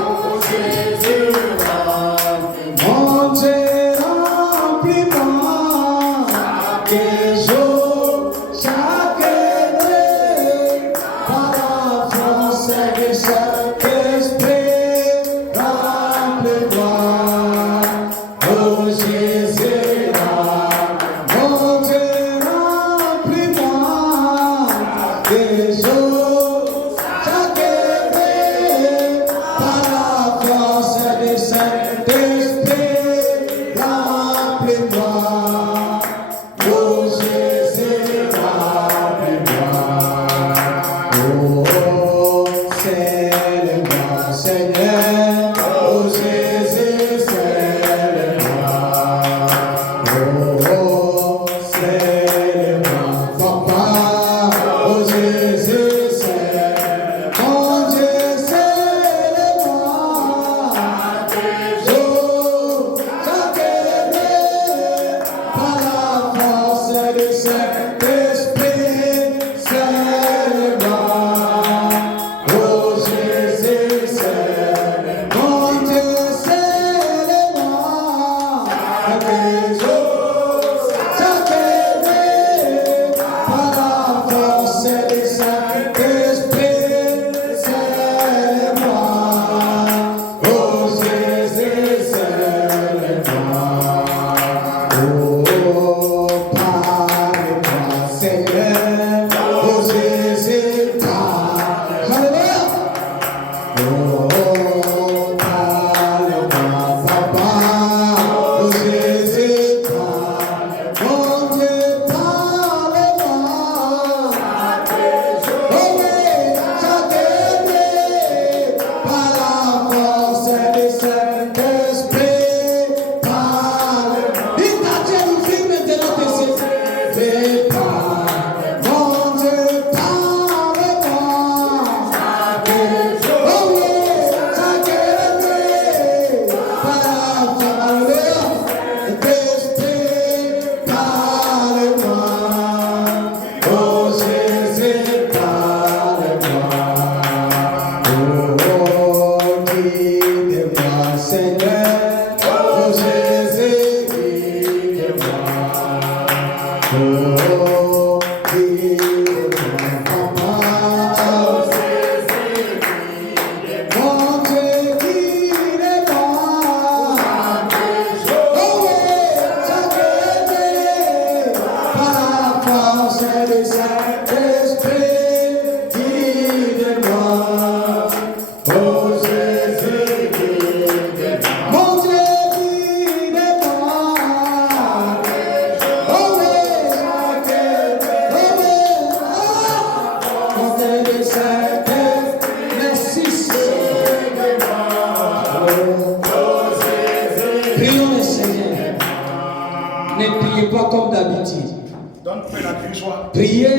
Oh Jésus. Remplis-moi. Mon Dieu, remplis-moi. Chaque jour, chaque nuit, par la des eaux, chaque année, par la force du Saint-Esprit, remplis-moi, oh Jésus, remplis-moi, oh, scelle-moi, Seigneur, oh Jésus, scelle-moi, oh, scelle-moi, Papa, oh Jésus, scelle, mon Dieu, scelle-moi, oh, chaque année, par la force du Saint-Esprit, scelle-moi, oh Jésus, scelle, mon Dieu, scelle-moi, chaque jour, chaque année, par la force du Saint-Esprit, scelle-moi, oh Jésus, scelle-moi, oh, parle-moi, Seigneur, oh Jésus, parle, alléluia. Oh, parle-moi, Papa, oh Jésus, parle, mon Dieu, parle-moi. Oh oui, chaque année, par la force du Saint-Esprit, parle. Dites à Dieu, ouvre maintenant tes yeux. Fais parle, mon Dieu, parle-moi. Oh oui, chaque année, par la force du Saint-Esprit, parle-moi. Oh Jésus, parle-moi. Oh, guide-moi, Seigneur. Oh Jésus, guide-moi. Oh, guide-moi, Papa. Mon Dieu, guide-moi. Oh oui, chaque année, par la force du Saint-Esprit, guide-moi. Oh Jésus, guide-moi. Mon Dieu, guide-moi. Oh oui, chaque année, mon Dieu du Saint-Esprit, merci Seigneur. Prions le Seigneur. Ne priez pas comme d'habitude. Don't pray like usual. Priez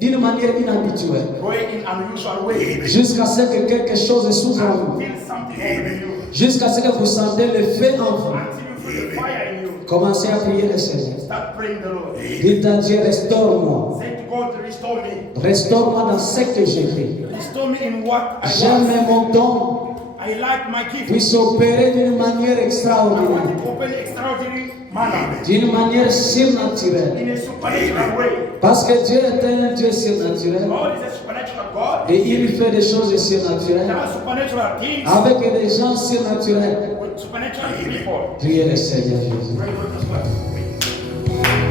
d'une manière inhabituelle. Pray in unusual way. Jusqu'à ce que quelque chose s'ouvre en vous. Feel something open in you. Jusqu'à ce que vous sentez le feu en vous. Until you feel the fire in you. Commencez à prier le Seigneur. Start praying the Lord. Dites à Dieu, restaure-moi. Say to God, restore me. Restaure-moi dans ce que j'écris. Restore me in what I J'aime want. mon don I like my gift. puisse opérer d'une manière I want extraordinaire. it to open extraordinary manner. D'une manière surnaturelle. In a supernatural way. Parce que Dieu est un Dieu surnaturel. God is a supernatural God. Et il fait des choses surnaturelles There are supernatural things avec des gens surnaturels. with supernatural people. Priez le Seigneur Jésus. Pray God as well.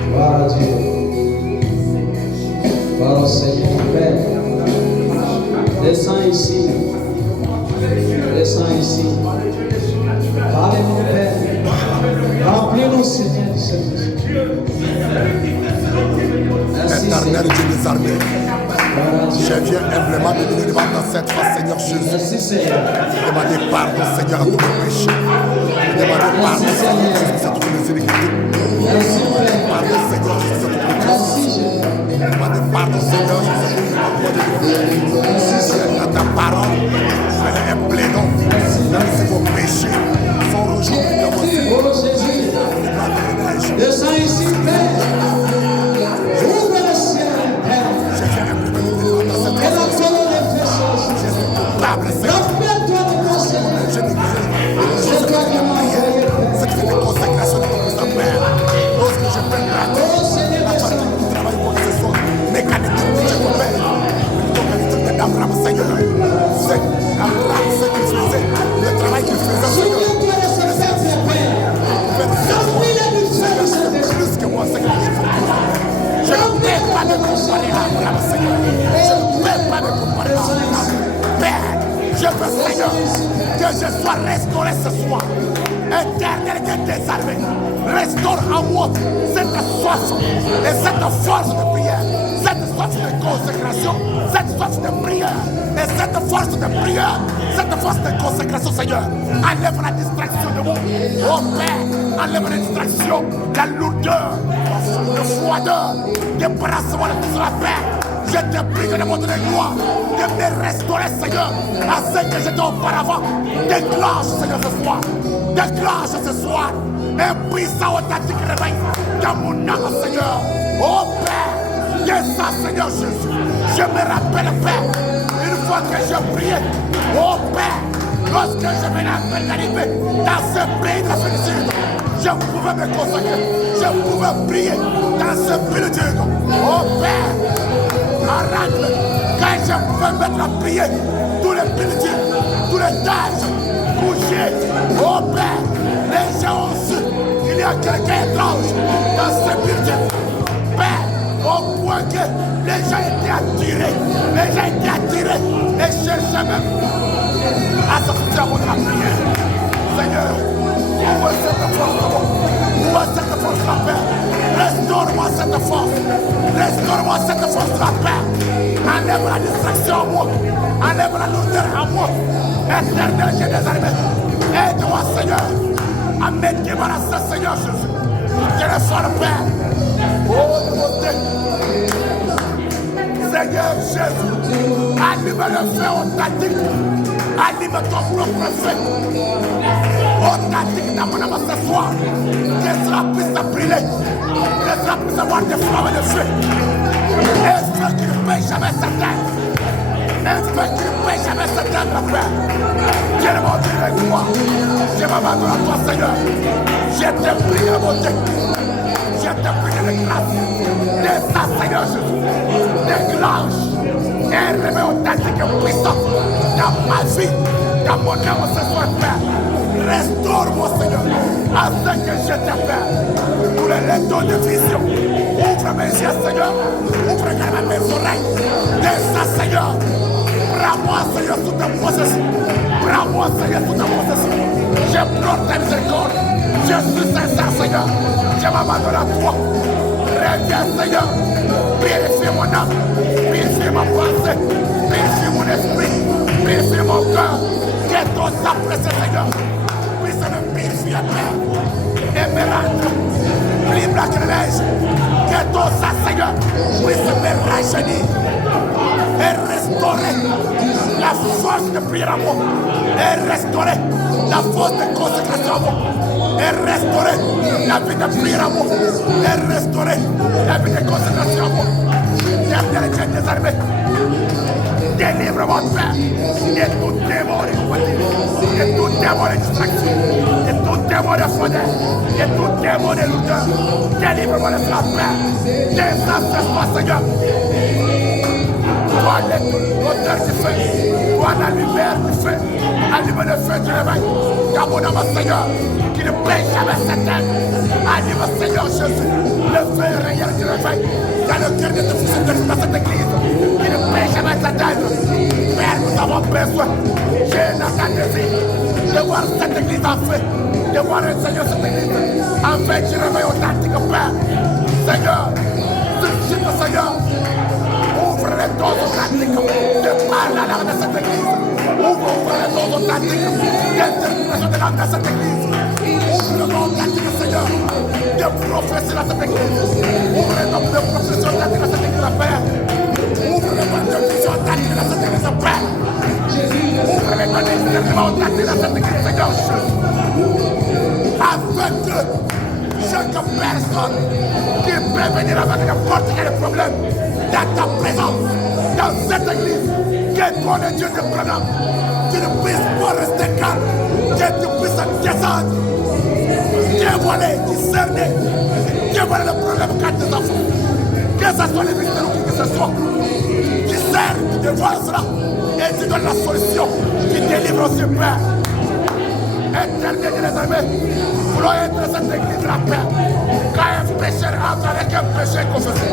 Gloire à Dieu. Gloire au Seigneur. Père, descends ici. Descends ici. Parlez-nous, Père. Remplis-nous, Seigneur, du Saint-Esprit. Merci, Éternel Seigneur. Dieu des armées, Gloire à Dieu. je viens humblement de venir devant dans cette face, Seigneur Jésus. Merci, Seigneur. Demander pardon, Seigneur, à tous mes péchés. Demander pardon, Seigneur Jésus, à toutes mes iniquités. Merci, Père. Pardon, Seigneur Jésus, à toutes mes Merci, Jésus. Demander pardon, Seigneur Jésus, à toutes mes Merci, Seigneur. à ta parole, elle est plaidant. Même si vos péchés sont rejetés dans mon Seigneur. Oh Jésus, descends ici, Père. Ouvre le ciel, Père. Je viens humblement dans cette Et la face. colonne est faite. Je suis coupable, Seigneur. Rappelle-toi de ton Seigneur. Je ne C'est toi qui m'as envoyé, Père. cette consécration de ton Père. Lorsque je fais comparer à Abraham, Seigneur. Je ne peux pas me comparer à Abraham. Père, je veux, Seigneur, que je sois restauré ce soir. Éternel des armées, restaure en moi cette soif et cette force de prière, cette soif de consécration, cette soif de prière et cette force de prière, cette force de consécration, Seigneur. Enlève la distraction de moi. Oh Père, enlève la distraction, la lourdeur, le froideur, débarrasse-moi de tout cela, Père. Je te prie de mon gloire, de me restaurer, Seigneur, à ce que j'étais auparavant. Déclenche, Seigneur, ce soir. Déclenche ce soir un puissant authentique réveil dans mon âme, Seigneur. Oh Père, que ça, Seigneur Jésus. Je me rappelle, Père, une fois que je priais, oh Père, lorsque je venais à m'arriver dans ce pays de la félicité, je pouvais me consacrer, je pouvais prier dans ce pays de Dieu. Oh Père, arrête, quand je pouvais mettre à prier tous les pays, tous les tâches, coucher, oh Père, les gens ont su qu'il y a quelqu'un étrange dans ce budget. Père, au point que les gens étaient attirés, et cherchaient même à sortir de la prière. Seigneur, ouvre cette force, ouvre cette force de la paix. Restaure-moi cette force de la paix. Enlève la distraction en moi, enlève la lourdeur en moi. Éternel Dieu des armées, aide-moi, Seigneur, à me débarrasser, Seigneur Jésus. Téléphone, Père. Oh, nouveauté. Seigneur Jésus, allume le feu authentique. Allume ton propre feu authentique dans mon âme ce soir. Que cela puisse brûler, que cela puisse avoir des flammes de feu. Un feu qui ne peut jamais s'éteindre. Un feu qui ne peut jamais s'éteindre, Père. Dieu de mon Dieu avec moi. Je m'abandonne à toi, Seigneur. Je te prie de mon Dieu. Je te prie de grâce. De ça, Seigneur Jésus. Déclenche un réveil authentique et puissant dans ma vie, dans mon âme ce soir, Père. Restaure-moi, Seigneur, afin que je t'appelle. Pour les lettres de vision, ouvre mes yeux, Seigneur. Ouvre également mes oreilles. De ça, Seigneur. Prends-moi, Seigneur, sous ta possession. Prends-moi, Seigneur, sous ta possession. Je pleure ta miséricorde. Je suis sincère, Seigneur. Je m'abandonne à toi. Reviens, Seigneur. Purifie mon âme. Purifie ma pensée. Purifie mon esprit. Purifie mon cœur. Que ton sang précieux, Seigneur, puisse me purifier, Père, et me rendre plus blanc que neige. Que ton sang, Seigneur, puisse me rajeunir et restaurer la force de prière à moi, et restaurer la force de consécration à moi, et restaurer la vie de prière à moi, et restaurer la vie de consécration à moi. Éternel Dieu des armées, délivre mon Père de tout démon de tout démon de distraction, de tout démon de fondeur, de tout démon de lourdeur. Délivre-moi de cela, Père. Désastre-moi, Seigneur. Toi, l'auteur du feu, toi, la lumière du feu, allume le feu du réveil. Dans mon âme, Seigneur, qui ne peut jamais s'éteindre. Allume, Seigneur Jésus, le feu réel du réveil. Dans le cœur de tous ceux qui sont dans cette église, qui ne peut jamais s'éteindre. Père, nous avons besoin, j'ai notre désir de voir cette église en feu, de voir le Seigneur cette église en fait du réveil authentique, Père. Seigneur, suscite, Seigneur, ouvre les doses authentiques de parler à l'âme de cette église. Ouvre les doses authentiques d'interprétation de l'âme de cette église. Ouvre le nom authentique, Seigneur, de prophétie dans cette église. Ouvre les noms de prophétie authentique dans cette église, Père. Ouvre les noms de vision authentique dans cette église, Père. Ouvre les noms de discernement authentique dans cette église, Seigneur. Afin que chaque personne qui peut venir avec n'importe quel problème dans ta présence, dans cette église, que toi, le Dieu de prenant, tu ne puisses pas rester calme, que tu puisses descendre, dévoiler, discerner, dévoiler le problème qu'a tes enfants, que ce soit les ministères ou qui que ce soit, discerne, tu dévoiles cela, et tu donnes la solution, tu délivres aussi, Père. Éternel des armées, voulons être cette église de la paix. Quand un pécheur entre avec un péché confessé,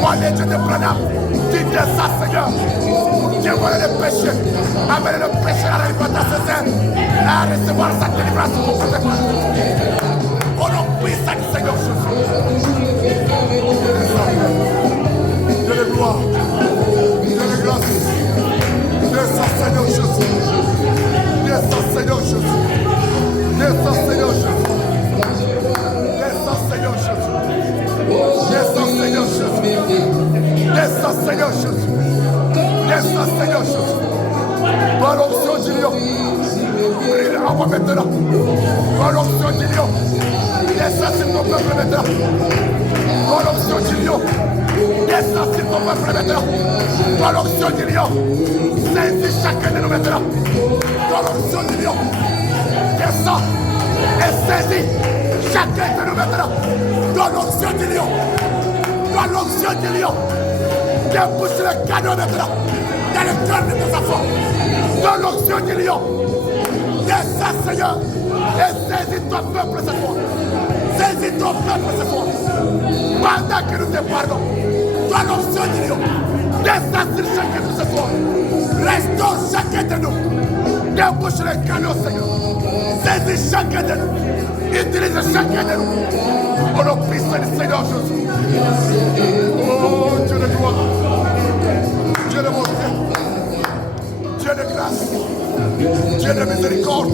moi, les dieux de Branham, dites ça, Seigneur. Dieu voilà le péché, amène le péché à la liberté à ses ailes, à recevoir sa délivrance pour côté. Au nom puissant du Seigneur Jésus. Dieu de gloire, Dieu de grâce, descends Seigneur Jésus, descends Seigneur Jésus, descends Seigneur Jésus, descends Seigneur Jésus, descends Seigneur Jésus, descends Seigneur Jésus, descends Seigneur Jésus, par l'onction du lion, brille en moi maintenant, par l'onction du lion, descends sur ton peuple maintenant, par l'onction du lion, descends sur ton peuple maintenant, par l'onction du lion, saisis chacun de nous maintenant, par l'onction du lion, descends et saisis chacun de nous maintenant, dans l'onction du lion, dans l'onction du lion, débouche le cadeau maintenant, dans le cœur de tes enfants, dans l'onction du lion, descends Seigneur, et saisis ton peuple cette fois, saisis ton peuple cette fois, pendant que nous te parlons, dans l'onction du lion, descends sur chacun de nous cette fois, restaure chacun de nous, débouche le cadeau Seigneur, saisis chacun de nous, utilise chacun de nous, au nom puissant du Seigneur Jésus. Oh Dieu de gloire, Dieu de bonté, Dieu de grâce, Dieu de miséricorde,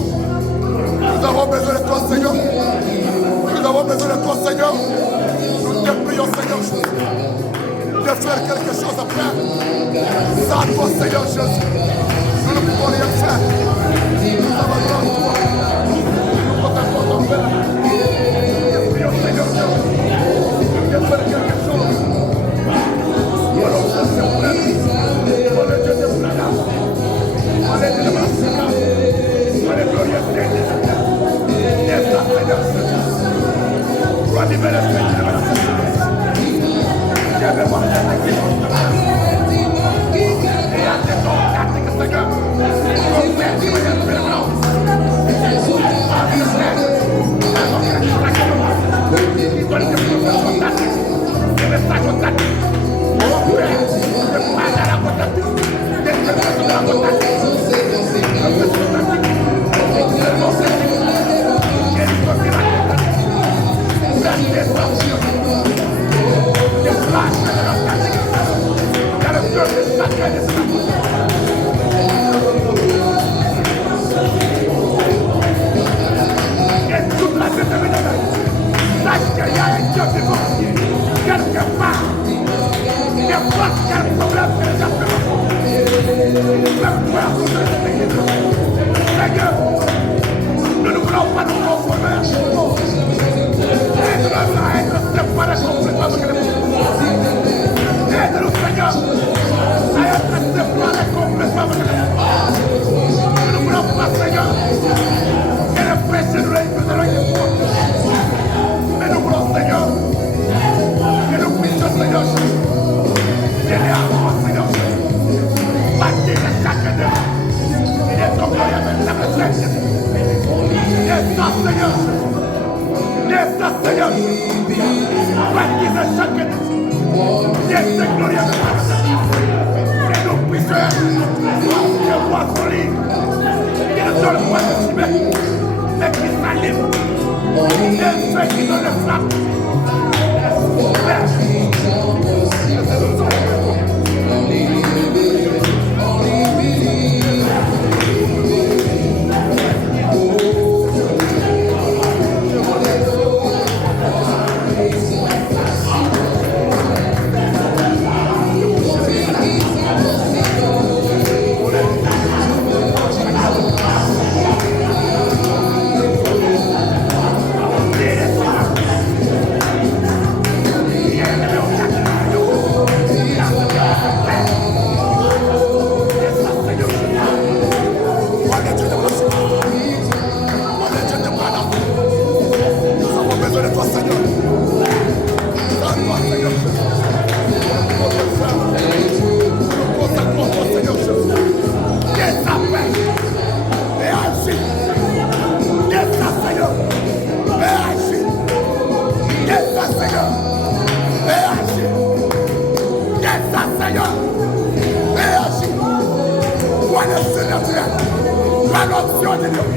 nous avons besoin de toi Seigneur, nous avons besoin de toi Seigneur, nous te prions Seigneur Jésus, de faire quelque chose après, sans toi Seigneur Jésus, nous ne pouvons rien faire, nous avons besoin de toi, nous contemplons ton Père, nous te prions Seigneur Jésus, de faire quelque chose, alors je te prie, pour le Dieu de Branham, pour le Dieu de Massina, pour le glorieux Seigneur, descends Seigneur Jésus, pour libérer le Seigneur de Massina, je vais voir cette église, et à tes dons, Seigneur, ton Père qui me donne le nom, reçois l'onction de Dieu.